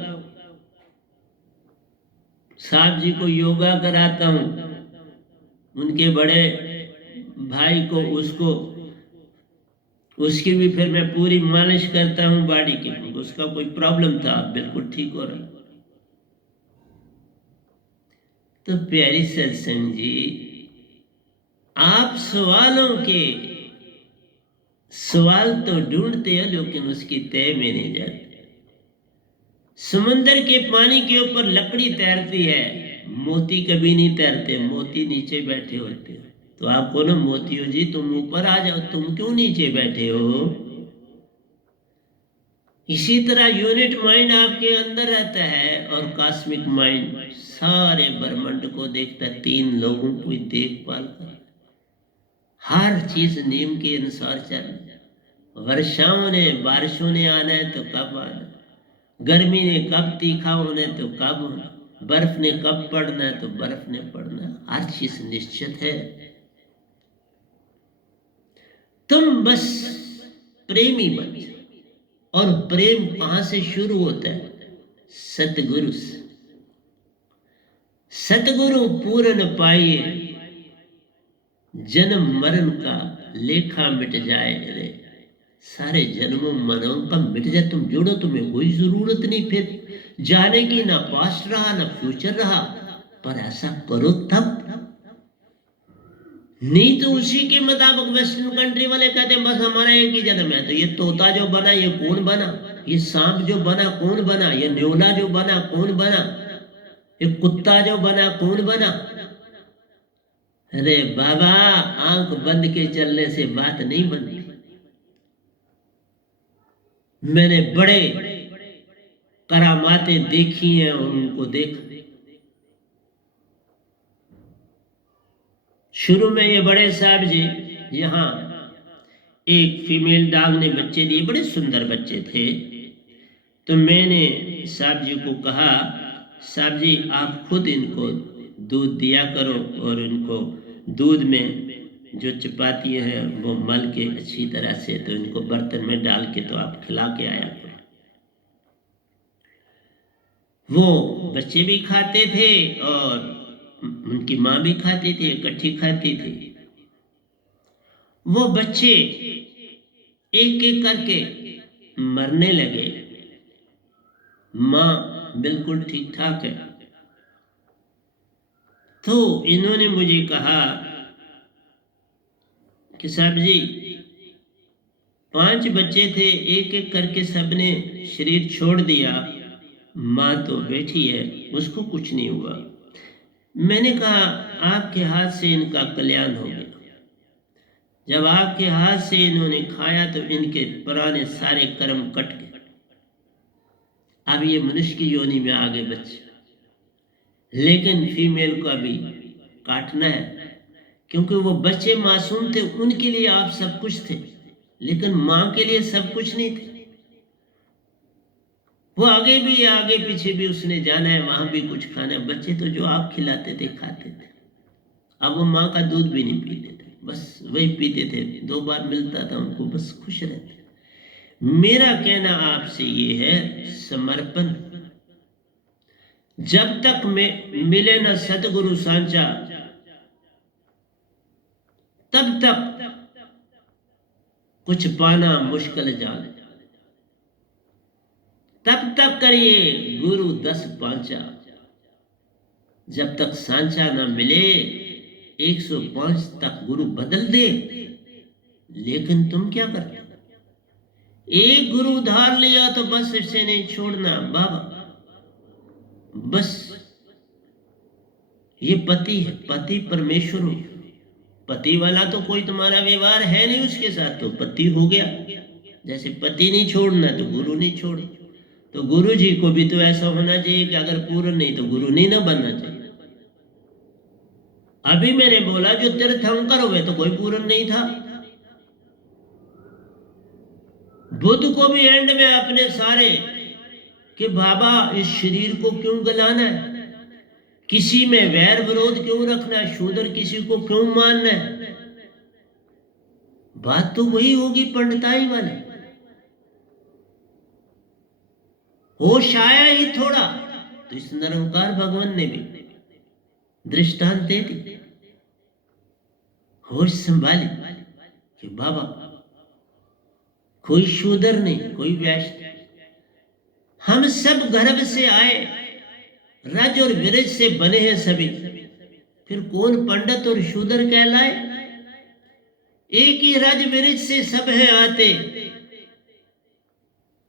साहब जी को योगा कराता हूं, उनके बड़े भाई को, उसकी भी फिर मैं पूरी मालिश करता हूं बॉडी की। उसका कोई प्रॉब्लम था, बिल्कुल ठीक हो रहा। तो प्यारी सत्संग जी, आप सवाल तो ढूंढते हो लेकिन उसकी तय में नहीं जाते। समुद्र के पानी के ऊपर लकड़ी तैरती है, मोती कभी नहीं तैरते, मोती नीचे बैठे होते हैं। तो आप बोलो मोतियो जी तुम ऊपर आ जाओ, तुम क्यों नीचे बैठे हो। इसी तरह यूनिट माइंड आपके अंदर रहता है और कॉस्मिक माइंड सारे ब्रह्मांड को देखता है, 3 लोगों को देखभाल कर, हर चीज नियम के अनुसार चल। वर्षाओं ने बारिशों ने आना है तो कब आना, गर्मी ने कब तीखा होना है तो कब होना, बर्फ ने कब पड़ना है तो बर्फ ने पड़ना है, हर चीज निश्चित है। तुम बस प्रेमी बन जाओ। और प्रेम कहां से शुरू होता है, सतगुरु से। सतगुरु पूर्ण पाइए, जन्म मरण का लेखा मिट जाए रे, सारे जन्मों मरणों का मिट जाए। तुम जोड़ो, तुम्हें कोई जरूरत नहीं फिर जाने की, ना पास्ट रहा ना फ्यूचर रहा, पर ऐसा करो तब। नहीं तो उसी के मुताबिक वेस्टर्न कंट्री वाले कहते हैं बस हमारा एक ही जन्म है। तो ये तोता जो बना ये कौन बना, ये सांप जो बना कौन बना, ये न्योला जो बना कौन बना, ये कुत्ता जो बना कौन बना। अरे बाबा, आंख बंद के चलने से बात नहीं बनती। मैंने बड़े करामातें देखी हैं और उनको देखा। शुरू में ये बड़े साहब जी यहाँ एक फीमेल डॉग ने बच्चे दिए, बड़े सुंदर बच्चे थे। तो मैंने साहब जी को कहा, साहब जी आप खुद इनको दूध दिया करो और इनको दूध में जो चपातियाँ हैं वो मल के अच्छी तरह से तो इनको बर्तन में डाल के तो आप खिला के आया करो। वो बच्चे भी खाते थे और उनकी माँ भी खाती थी, इकट्ठी खाती थी। वो बच्चे एक एक करके मरने लगे, माँ बिल्कुल ठीक ठाक है। तो इन्होंने मुझे कहा कि साहब जी 5 बच्चे थे, एक एक करके सबने शरीर छोड़ दिया, माँ तो बैठी है, उसको कुछ नहीं हुआ। मैंने कहा आपके हाथ से इनका कल्याण हो गया। जब आपके हाथ से इन्होंने खाया तो इनके पुराने सारे कर्म कट गए। अब ये मनुष्य की योनि में आ गए बच्चे, लेकिन फीमेल को अभी काटना है, क्योंकि वो बच्चे मासूम थे, उनके लिए आप सब कुछ थे, लेकिन माँ के लिए सब कुछ नहीं थे। वो आगे भी आगे पीछे भी उसने जाना है, वहां भी कुछ खाना है। बच्चे तो जो आप खिलाते थे खाते थे। अब वो माँ का दूध भी नहीं पीते थे, बस वही पीते थे, 2 बार मिलता था उनको, बस खुश रहते। मेरा कहना आपसे ये है, समर्पण। जब तक में मिले ना सतगुरु सांचा, तब तक कुछ पाना मुश्किल जान। तब तक करिए गुरु 10 पांचा, जब तक सांचा ना मिले 105 तक गुरु बदल दे। लेकिन तुम क्या करते? एक गुरु उधार लिया तो बस इसे नहीं छोड़ना बाबा। बस ये पति है, पति परमेश्वर हो। पति वाला तो कोई तुम्हारा व्यवहार है नहीं उसके साथ, तो पति हो गया। जैसे पति नहीं छोड़ना तो गुरु नहीं छोड़। तो गुरु जी को भी तो ऐसा होना चाहिए कि अगर पूर्ण नहीं तो गुरु नहीं ना बनना चाहिए। अभी मैंने बोला जो तीर्थंकर हुए तो कोई पूर्ण नहीं था। बुद्ध को भी एंड में अपने सारे कि बाबा इस शरीर को क्यों गलाना है, किसी में वैर विरोध क्यों रखना है, शूद्र किसी को क्यों मानना है। बात तो वही होगी पंडिताई वाली। होश आया ही थोड़ा तो इस निरंकार भगवान ने भी दृष्टांत दे दी। होश संभाली कि बाबा कोई शूद्र नहीं, कोई वैश्य नहीं, हम सब गर्भ से आए, रज और विरज से बने हैं सभी। फिर कौन पंडित और शूद्र कहलाए? एक ही रज विरज से सब हैं आते,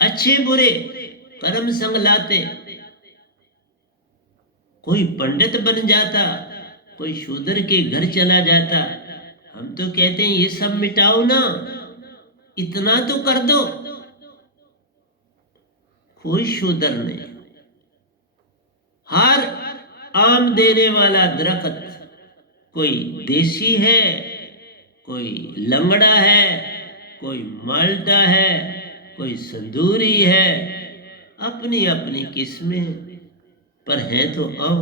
अच्छे बुरे कर्म संग लाते। कोई पंडित बन जाता, कोई शूद्र के घर चला जाता। हम तो कहते हैं ये सब मिटाओ ना, इतना तो कर दो। कोई शूद्र नहीं। हर आम देने वाला दरख्त, कोई देसी है, कोई लंगड़ा है, कोई माल्टा है, कोई संदूरी है, अपनी अपनी किस्में। पर है तो आओ,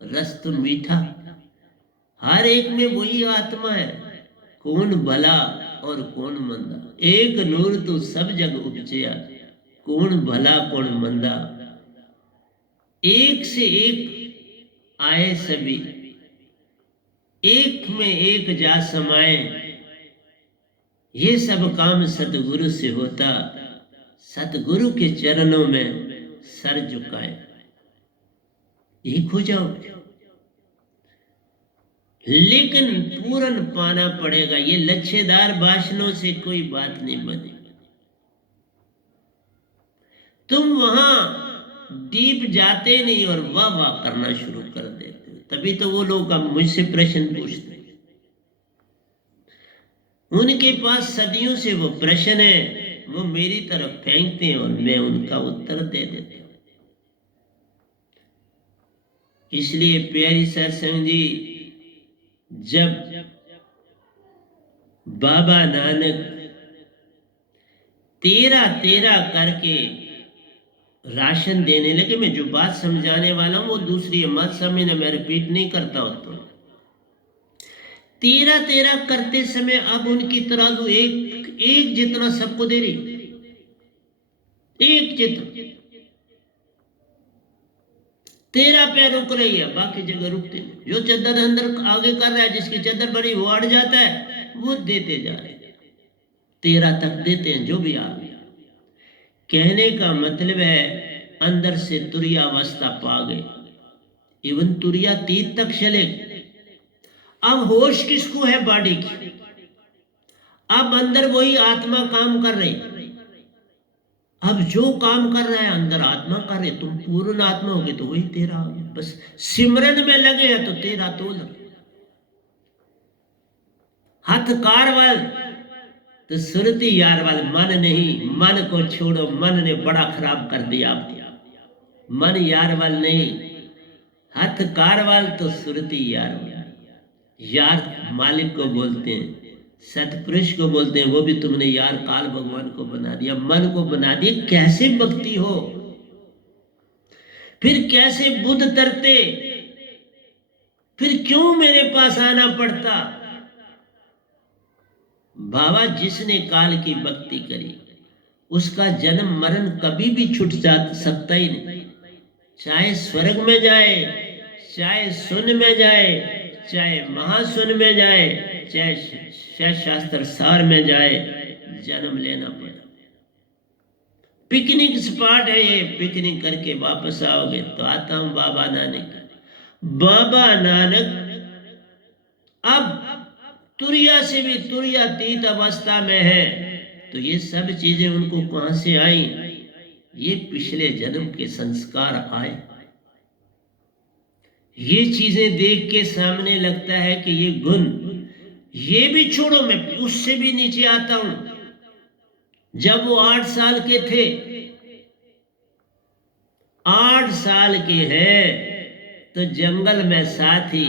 रस तो मीठा। हर एक में वही आत्मा है, कौन भला और कौन मंदा। एक नूर तो सब जग उपजया, कौन भला कौन मंदा। एक से एक आए सभी, एक में एक जा समाए। ये सब काम सतगुरु से होता, सतगुरु के चरणों में सर झुकाए। एक हो जाओ, लेकिन पूर्ण पाना पड़ेगा। ये लच्छेदार भाषणों से कोई बात नहीं बनी। तुम वहां डीप जाते नहीं और वाह वाह करना शुरू कर देते हो, तभी तो वो लोग अब मुझसे प्रश्न पूछते हैं। उनके पास सदियों से वो प्रश्न है, वो मेरी तरफ फेंकते हैं और मैं उनका उत्तर दे देता हूं। इसलिए प्यारी सत्संग जी, जब बाबा नानक 13 करके राशन देने लगे, मैं जो बात समझाने वाला हूं वो दूसरी है, मत समझना, मैं रिपीट नहीं करता हूं। तो तेरा तेरा करते समय अब उनकी तराजू एक एक जितना सबको दे रही, एक जितना। तेरा पैर रुक रही है, बाकी जगह रुकते नहीं। जो चद्दर अंदर आगे कर रहा है, जिसकी चद्दर बड़ी वो अड़ जाता है, वो देते जा रहे, तेरा तक देते हैं जो भी आ गया। कहने का मतलब है अंदर से तुरियावस्था पा गए, इवन तुरियातीत तक चले। अब होश किसको है? बॉडी की। अब अंदर वही आत्मा काम कर रही। अब जो काम कर रहा है अंदर आत्मा कर रहे, तुम पूर्ण आत्मा होगे तो वही तेरा आ गया। बस सिमरन में लगे हैं तो तेरा तोल हथ कारवल तो सुरती यारवल। मन नहीं, मन को छोड़ो, मन ने बड़ा खराब कर दिया आपको। मन यारवल नहीं, हथ कारवल तो सुरती यारवल। यार मालिक को बोलते हैं, सतपुरुष को बोलते हैं, वो भी तुमने यार काल भगवान को बना दिया, मन को बना दिया। कैसे भक्ति हो? फिर कैसे बुद्ध तरते? फिर क्यों मेरे पास आना पड़ता? बाबा जिसने काल की भक्ति करी उसका जन्म मरण कभी भी छूट जा सकता ही नहीं। चाहे स्वर्ग में जाए, चाहे सुन में जाए, चाहे महासुन में जाए, चाहे शास्त्र सार में जाए, जन्म लेना पड़ा। पिकनिक स्पॉट है ये, पिकनिक करके वापस आओगे तो आता हूं बाबा नानक। बाबा नानक अब तुरिया से भी तुरियातीत अवस्था में है, तो ये सब चीजें उनको कहां से आई? ये पिछले जन्म के संस्कार आए। ये चीजें देख के सामने लगता है कि ये गुण, ये भी छोड़ो, मैं उससे भी नीचे आता हूं। जब वो 8 साल के थे, 8 साल के हैं तो जंगल में साथी,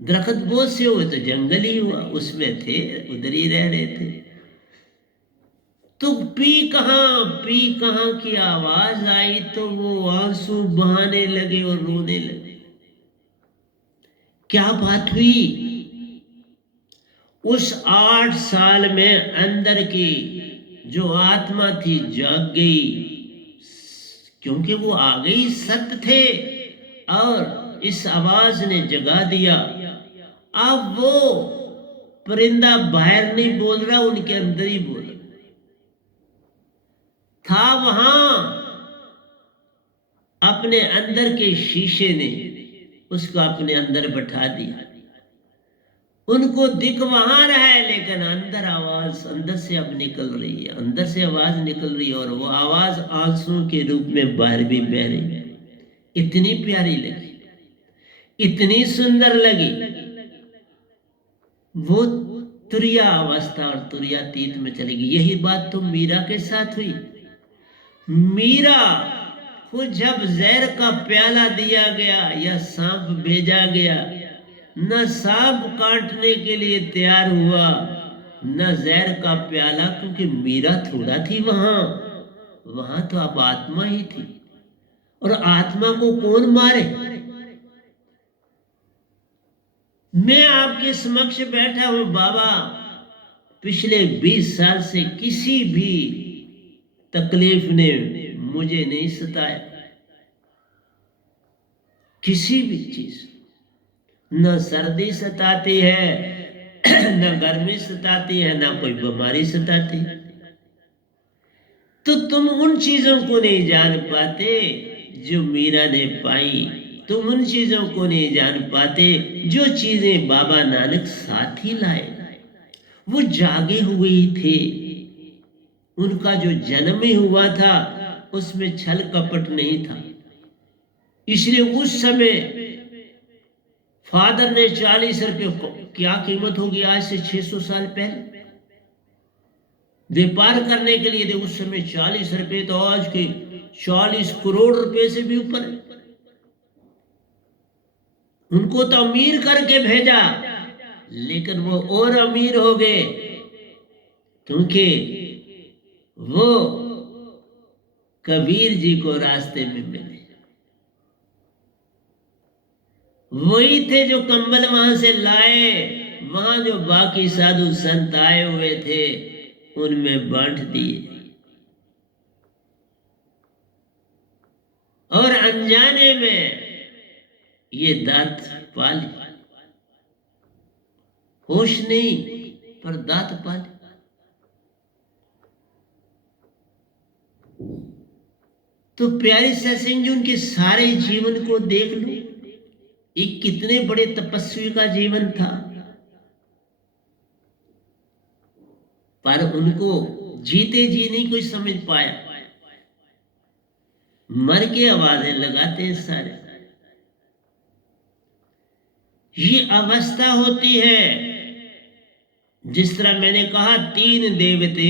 दरख्त बहुत से हुए तो जंगल ही हुआ, उसमें थे, उधर ही रह रहे थे। तो पी कहां की आवाज आई तो वो आंसू बहाने लगे और रोने लगे। क्या बात हुई? उस 8 साल में अंदर की जो आत्मा थी जाग गई, क्योंकि वो आ गई, सत्य थे, और इस आवाज ने जगा दिया। अब वो परिंदा बाहर नहीं बोल रहा, उनके अंदर ही बोल रहा था। वहां अपने अंदर के शीशे ने उसको अपने अंदर बैठा दिया। उनको दिख वहां रहा है, लेकिन अंदर आवाज अंदर से अब निकल रही है, अंदर से आवाज निकल रही है, और वो आवाज आंसू के रूप में बाहर भी बह रही है। इतनी प्यारी लगी, इतनी सुंदर लगी। वो तुरिया अवस्था और तुरियातीत में चलेगी। यही बात तो मीरा के साथ हुई। मीरा को जब जहर का प्याला दिया गया या सांप भेजा गया, न सांप काटने के लिए तैयार हुआ, न जहर का प्याला, क्योंकि मीरा थोड़ा थी वहां तो अब आत्मा ही थी। और आत्मा को कौन मारे? मैं आपके समक्ष बैठा हूं बाबा, पिछले 20 साल से किसी भी तकलीफ ने मुझे नहीं सताया, किसी भी चीज। न सर्दी सताती है, न गर्मी सताती है, न कोई बीमारी सताती। तो तुम उन चीजों को नहीं जान पाते जो मीरा ने पाई। तुम उन चीजों को नहीं जान पाते जो चीजें बाबा नानक साथ ही लाए। वो जागे हुए ही थे। उनका जो जन्म ही हुआ था उसमें छल कपट नहीं था। इसलिए उस समय फादर ने 40 रुपये, क्या कीमत होगी आज से 600 साल पहले, व्यापार करने के लिए थे। उस समय 40 रुपये तो आज के 40 करोड़ रुपए से भी ऊपर। उनको तो अमीर करके भेजा, लेकिन वो और अमीर हो गए, क्योंकि वो कबीर जी को रास्ते में मिले। वही थे जो कंबल वहां से लाए, वहां जो बाकी साधु संत आए हुए थे उनमें बांट दिए, और अनजाने में ये दात पाली, होश नहीं पर दात पाली। तो प्यारे सत्संग जी, उनके सारे जीवन को देख लो, एक कितने बड़े तपस्वी का जीवन था, पर उनको जीते जी नहीं कोई समझ पाया, मर के आवाजें लगाते हैं सारे। ये अवस्था होती है, जिस तरह मैंने कहा 3 देवते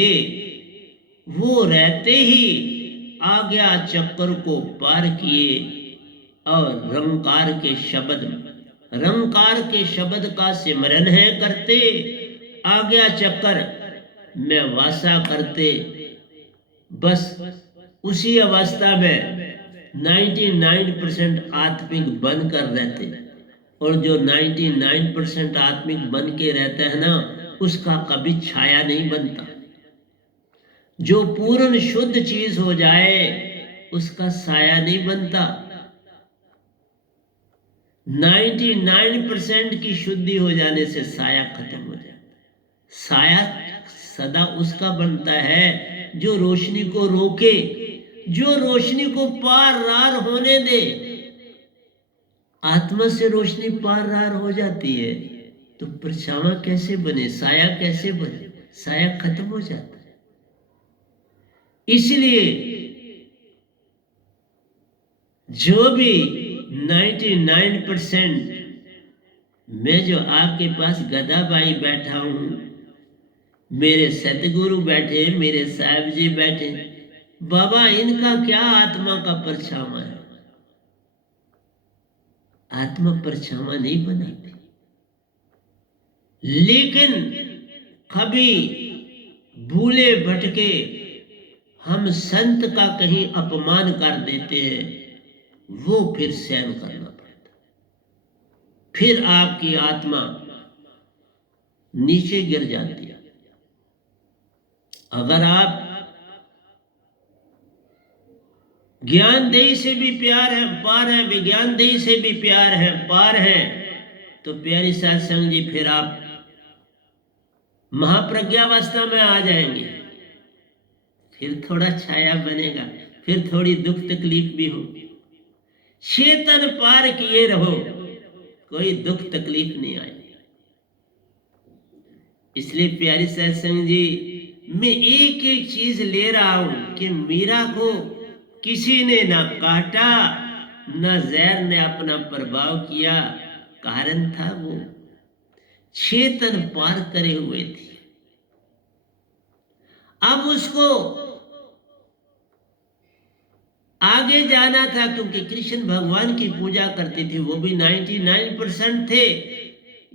वो रहते ही आज्ञा चक्र को पार किए और रंकार के शब्द का सिमरन है करते, आज्ञा चक्र में वासा करते। बस उसी अवस्था में 99% आत्मिक बनकर रहते, और जो 99% आत्मिक बन के रहता है ना, उसका कभी छाया नहीं बनता। जो पूर्ण शुद्ध चीज हो जाए उसका साया नहीं बनता। 99% की शुद्धि हो जाने से साया खत्म हो जाता है। साया सदा उसका बनता है जो रोशनी को रोके, जो रोशनी को पार रार होने दे। आत्मा से रोशनी पार रार हो जाती है तो परछावा कैसे बने, साया कैसे बने? साया खत्म हो जाता है। इसलिए जो भी 99%, मैं जो आपके पास गदाबाई बैठा हूं, मेरे सतगुरु बैठे, मेरे साहब जी बैठे, बाबा इनका क्या आत्मा का परछावा है? आत्मा परछावा नहीं बनाते, लेकिन कभी भूले भटके हम संत का कहीं अपमान कर देते हैं, वो फिर सहन करना पड़ता, फिर आपकी आत्मा नीचे गिर जाती है। अगर आप ज्ञानदेही से भी प्यार है पार है, विज्ञानदेही से भी प्यार है पार है, तो प्यारी सत्संग जी फिर आप महाप्रज्ञावस्था में आ जाएंगे। फिर थोड़ा छाया बनेगा, फिर थोड़ी दुख तकलीफ भी होगी। चेतन पार किए रहो, कोई दुख तकलीफ नहीं आएगी। इसलिए प्यारी सत्संग जी, मैं एक एक चीज ले रहा हूं कि मीरा को किसी ने ना काटा, न जहर ने अपना प्रभाव किया। कारण था वो चेतन पार करे हुए थे। अब उसको आगे जाना था, क्योंकि कृष्ण भगवान की पूजा करते थे, वो भी 99% थे,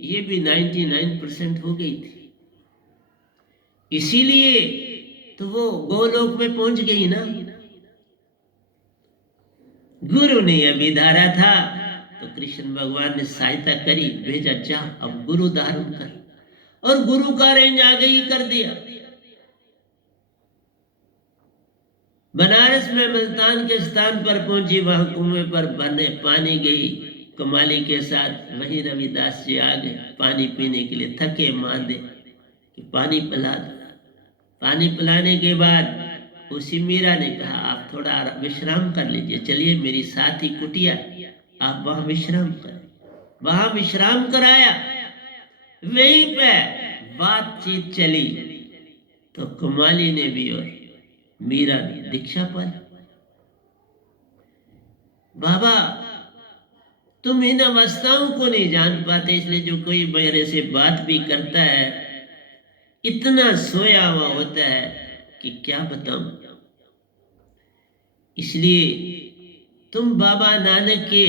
ये भी 99% हो गई थी। इसीलिए तो वो गोलोक में पहुंच गई ना। गुरु ने अभी धारा था तो कृष्ण भगवान ने सहायता करी, भेजा जा अब गुरु धारण कर, और गुरु का रेंज आगे ही कर दिया। बनारस में मुल्तान के स्थान पर पहुंची, वहां कुएं पर बने पानी गई कमाली के साथ। वहीं रविदास जी आ गए पानी पीने के लिए, थके मांदे कि पानी पिला दो। पानी पिलाने के बाद उसी मीरा ने कहा आप थोड़ा विश्राम कर लीजिए, चलिए मेरी साथी कुटिया, आप वहां विश्राम करें। वहां विश्राम कराया, वहीं पे बातचीत चली तो कमाली ने भी और मीरा ने दीक्षा पाई। बाबा तुम इन अवस्थाओं को नहीं जान पाते, इसलिए जो कोई मेरे से बात भी करता है इतना सोया हुआ होता है कि क्या बताऊं। इसलिए तुम बाबा नानक के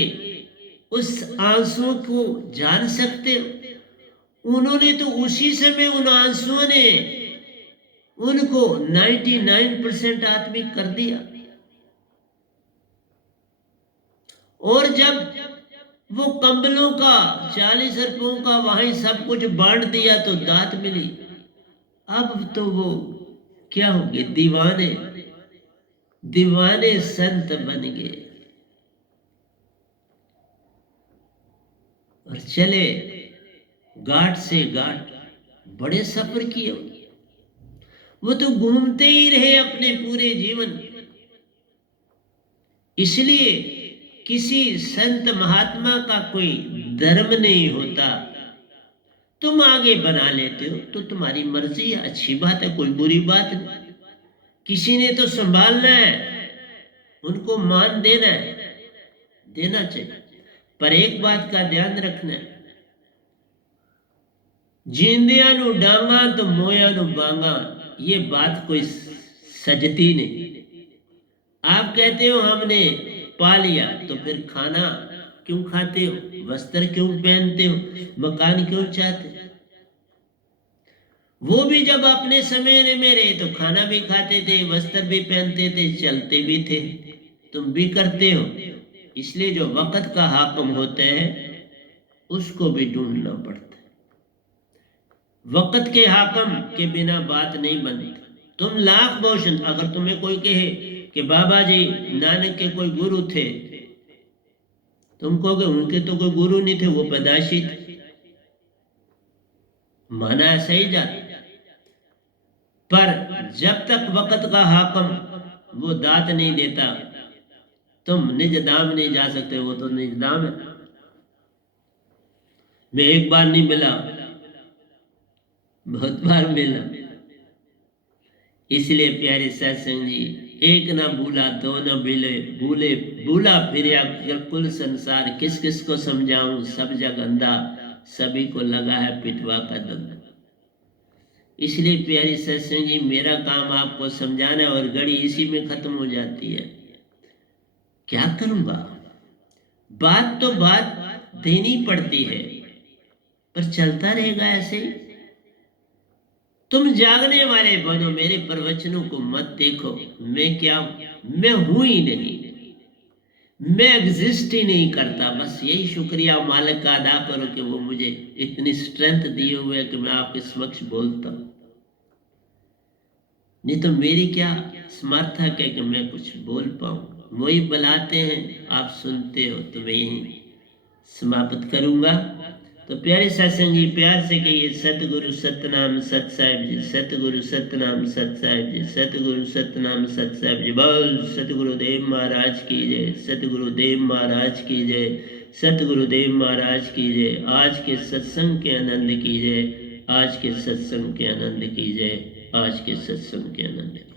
उस आंसुओं को जान सकते हो। उन्होंने तो उसी समय उन आंसुओं ने उनको 99% आत्मिक कर दिया। और जब वो कंबलों का 40 रुपयों का वहीं सब कुछ बांट दिया तो दात मिली। अब तो वो क्या हो गए, दीवाने दीवाने संत बन गए और चले घाट से घाट, बड़े सफर किए। वो तो घूमते ही रहे अपने पूरे जीवन। इसलिए किसी संत महात्मा का कोई धर्म नहीं होता। तुम आगे बना लेते हो तो तुम्हारी मर्जी है, अच्छी बात है, कोई बुरी बात नहीं। किसी ने तो संभालना है, उनको मान देना है, देना चाहिए। पर एक बात का ध्यान रखना है, जींदिया नु डांगा तो मोया नु बांगा, ये बात कोई सजती नहीं। आप कहते हो हमने पा लिया, तो फिर खाना क्यों खाते हो, वस्त्र क्यों पहनते हो, मकान क्यों चाहते हो? वो भी जब अपने समय में रहे तो खाना भी खाते थे, वस्त्र भी पहनते थे, चलते भी थे। तुम भी करते हो। इसलिए जो वक्त का हाकिम होता है उसको भी ढूंढना पड़ता है। वक्त के हाकिम के बिना बात नहीं बनती। तुम लाख भूषण, अगर तुम्हें कोई कहे कि बाबा जी नानक के कोई गुरु थे, तुम कहोगे उनके तो कोई गुरु नहीं थे, वो पैदाशी थे, माना ऐसा ही जाता। पर जब तक वक्त का हाकिम वो दात नहीं देता, तुम निज धाम नहीं जा सकते। वो तो निज धाम है। मैं एक बार नहीं मिला, बहुत बार मिला। इसलिए प्यारे सत्संग जी, एक ना भूला दो ना भूले, भूले भूला फिर कुल संसार, किस किस को समझाऊं, सब जग अंधा, सभी को लगा है पिटवा का धंधा। इसलिए प्यारे सत्संग जी, मेरा काम आपको समझाना और घड़ी इसी में खत्म हो जाती है। क्या करूंगा, बात तो बात देनी पड़ती है, पर चलता रहेगा ऐसे ही। तुम जागने वाले बनो, मेरे प्रवचनों को मत देखो। मैं क्या, मैं हूं ही नहीं, मैं एग्जिस्ट ही नहीं करता। बस यही शुक्रिया मालिक का अदा करो कि वो मुझे इतनी स्ट्रेंथ दिए हुए है कि मैं आपके समक्ष बोलता हूं। नहीं तो मेरी क्या समर्थक है कि मैं कुछ बोल पाऊं। वही बुलाते हैं, आप सुनते हो, तो मैं यही समाप्त करूंगा। तो प्यारे सत्संग जी, प्यार से कहिए सतगुरु सतनाम सत साहिब जी, सतगुरु सतनाम सत साहिब जी, सतगुरु सतनाम सत साहिब जी। बोल सतगुरुदेव महाराज की जय, सतगुरुदेव महाराज की जय, सतगुरुदेव महाराज की जय। आज के सत्संग के आनंद की जय, आज के सत्संग के आनंद की जय, आज के सत्संग के आनंद की।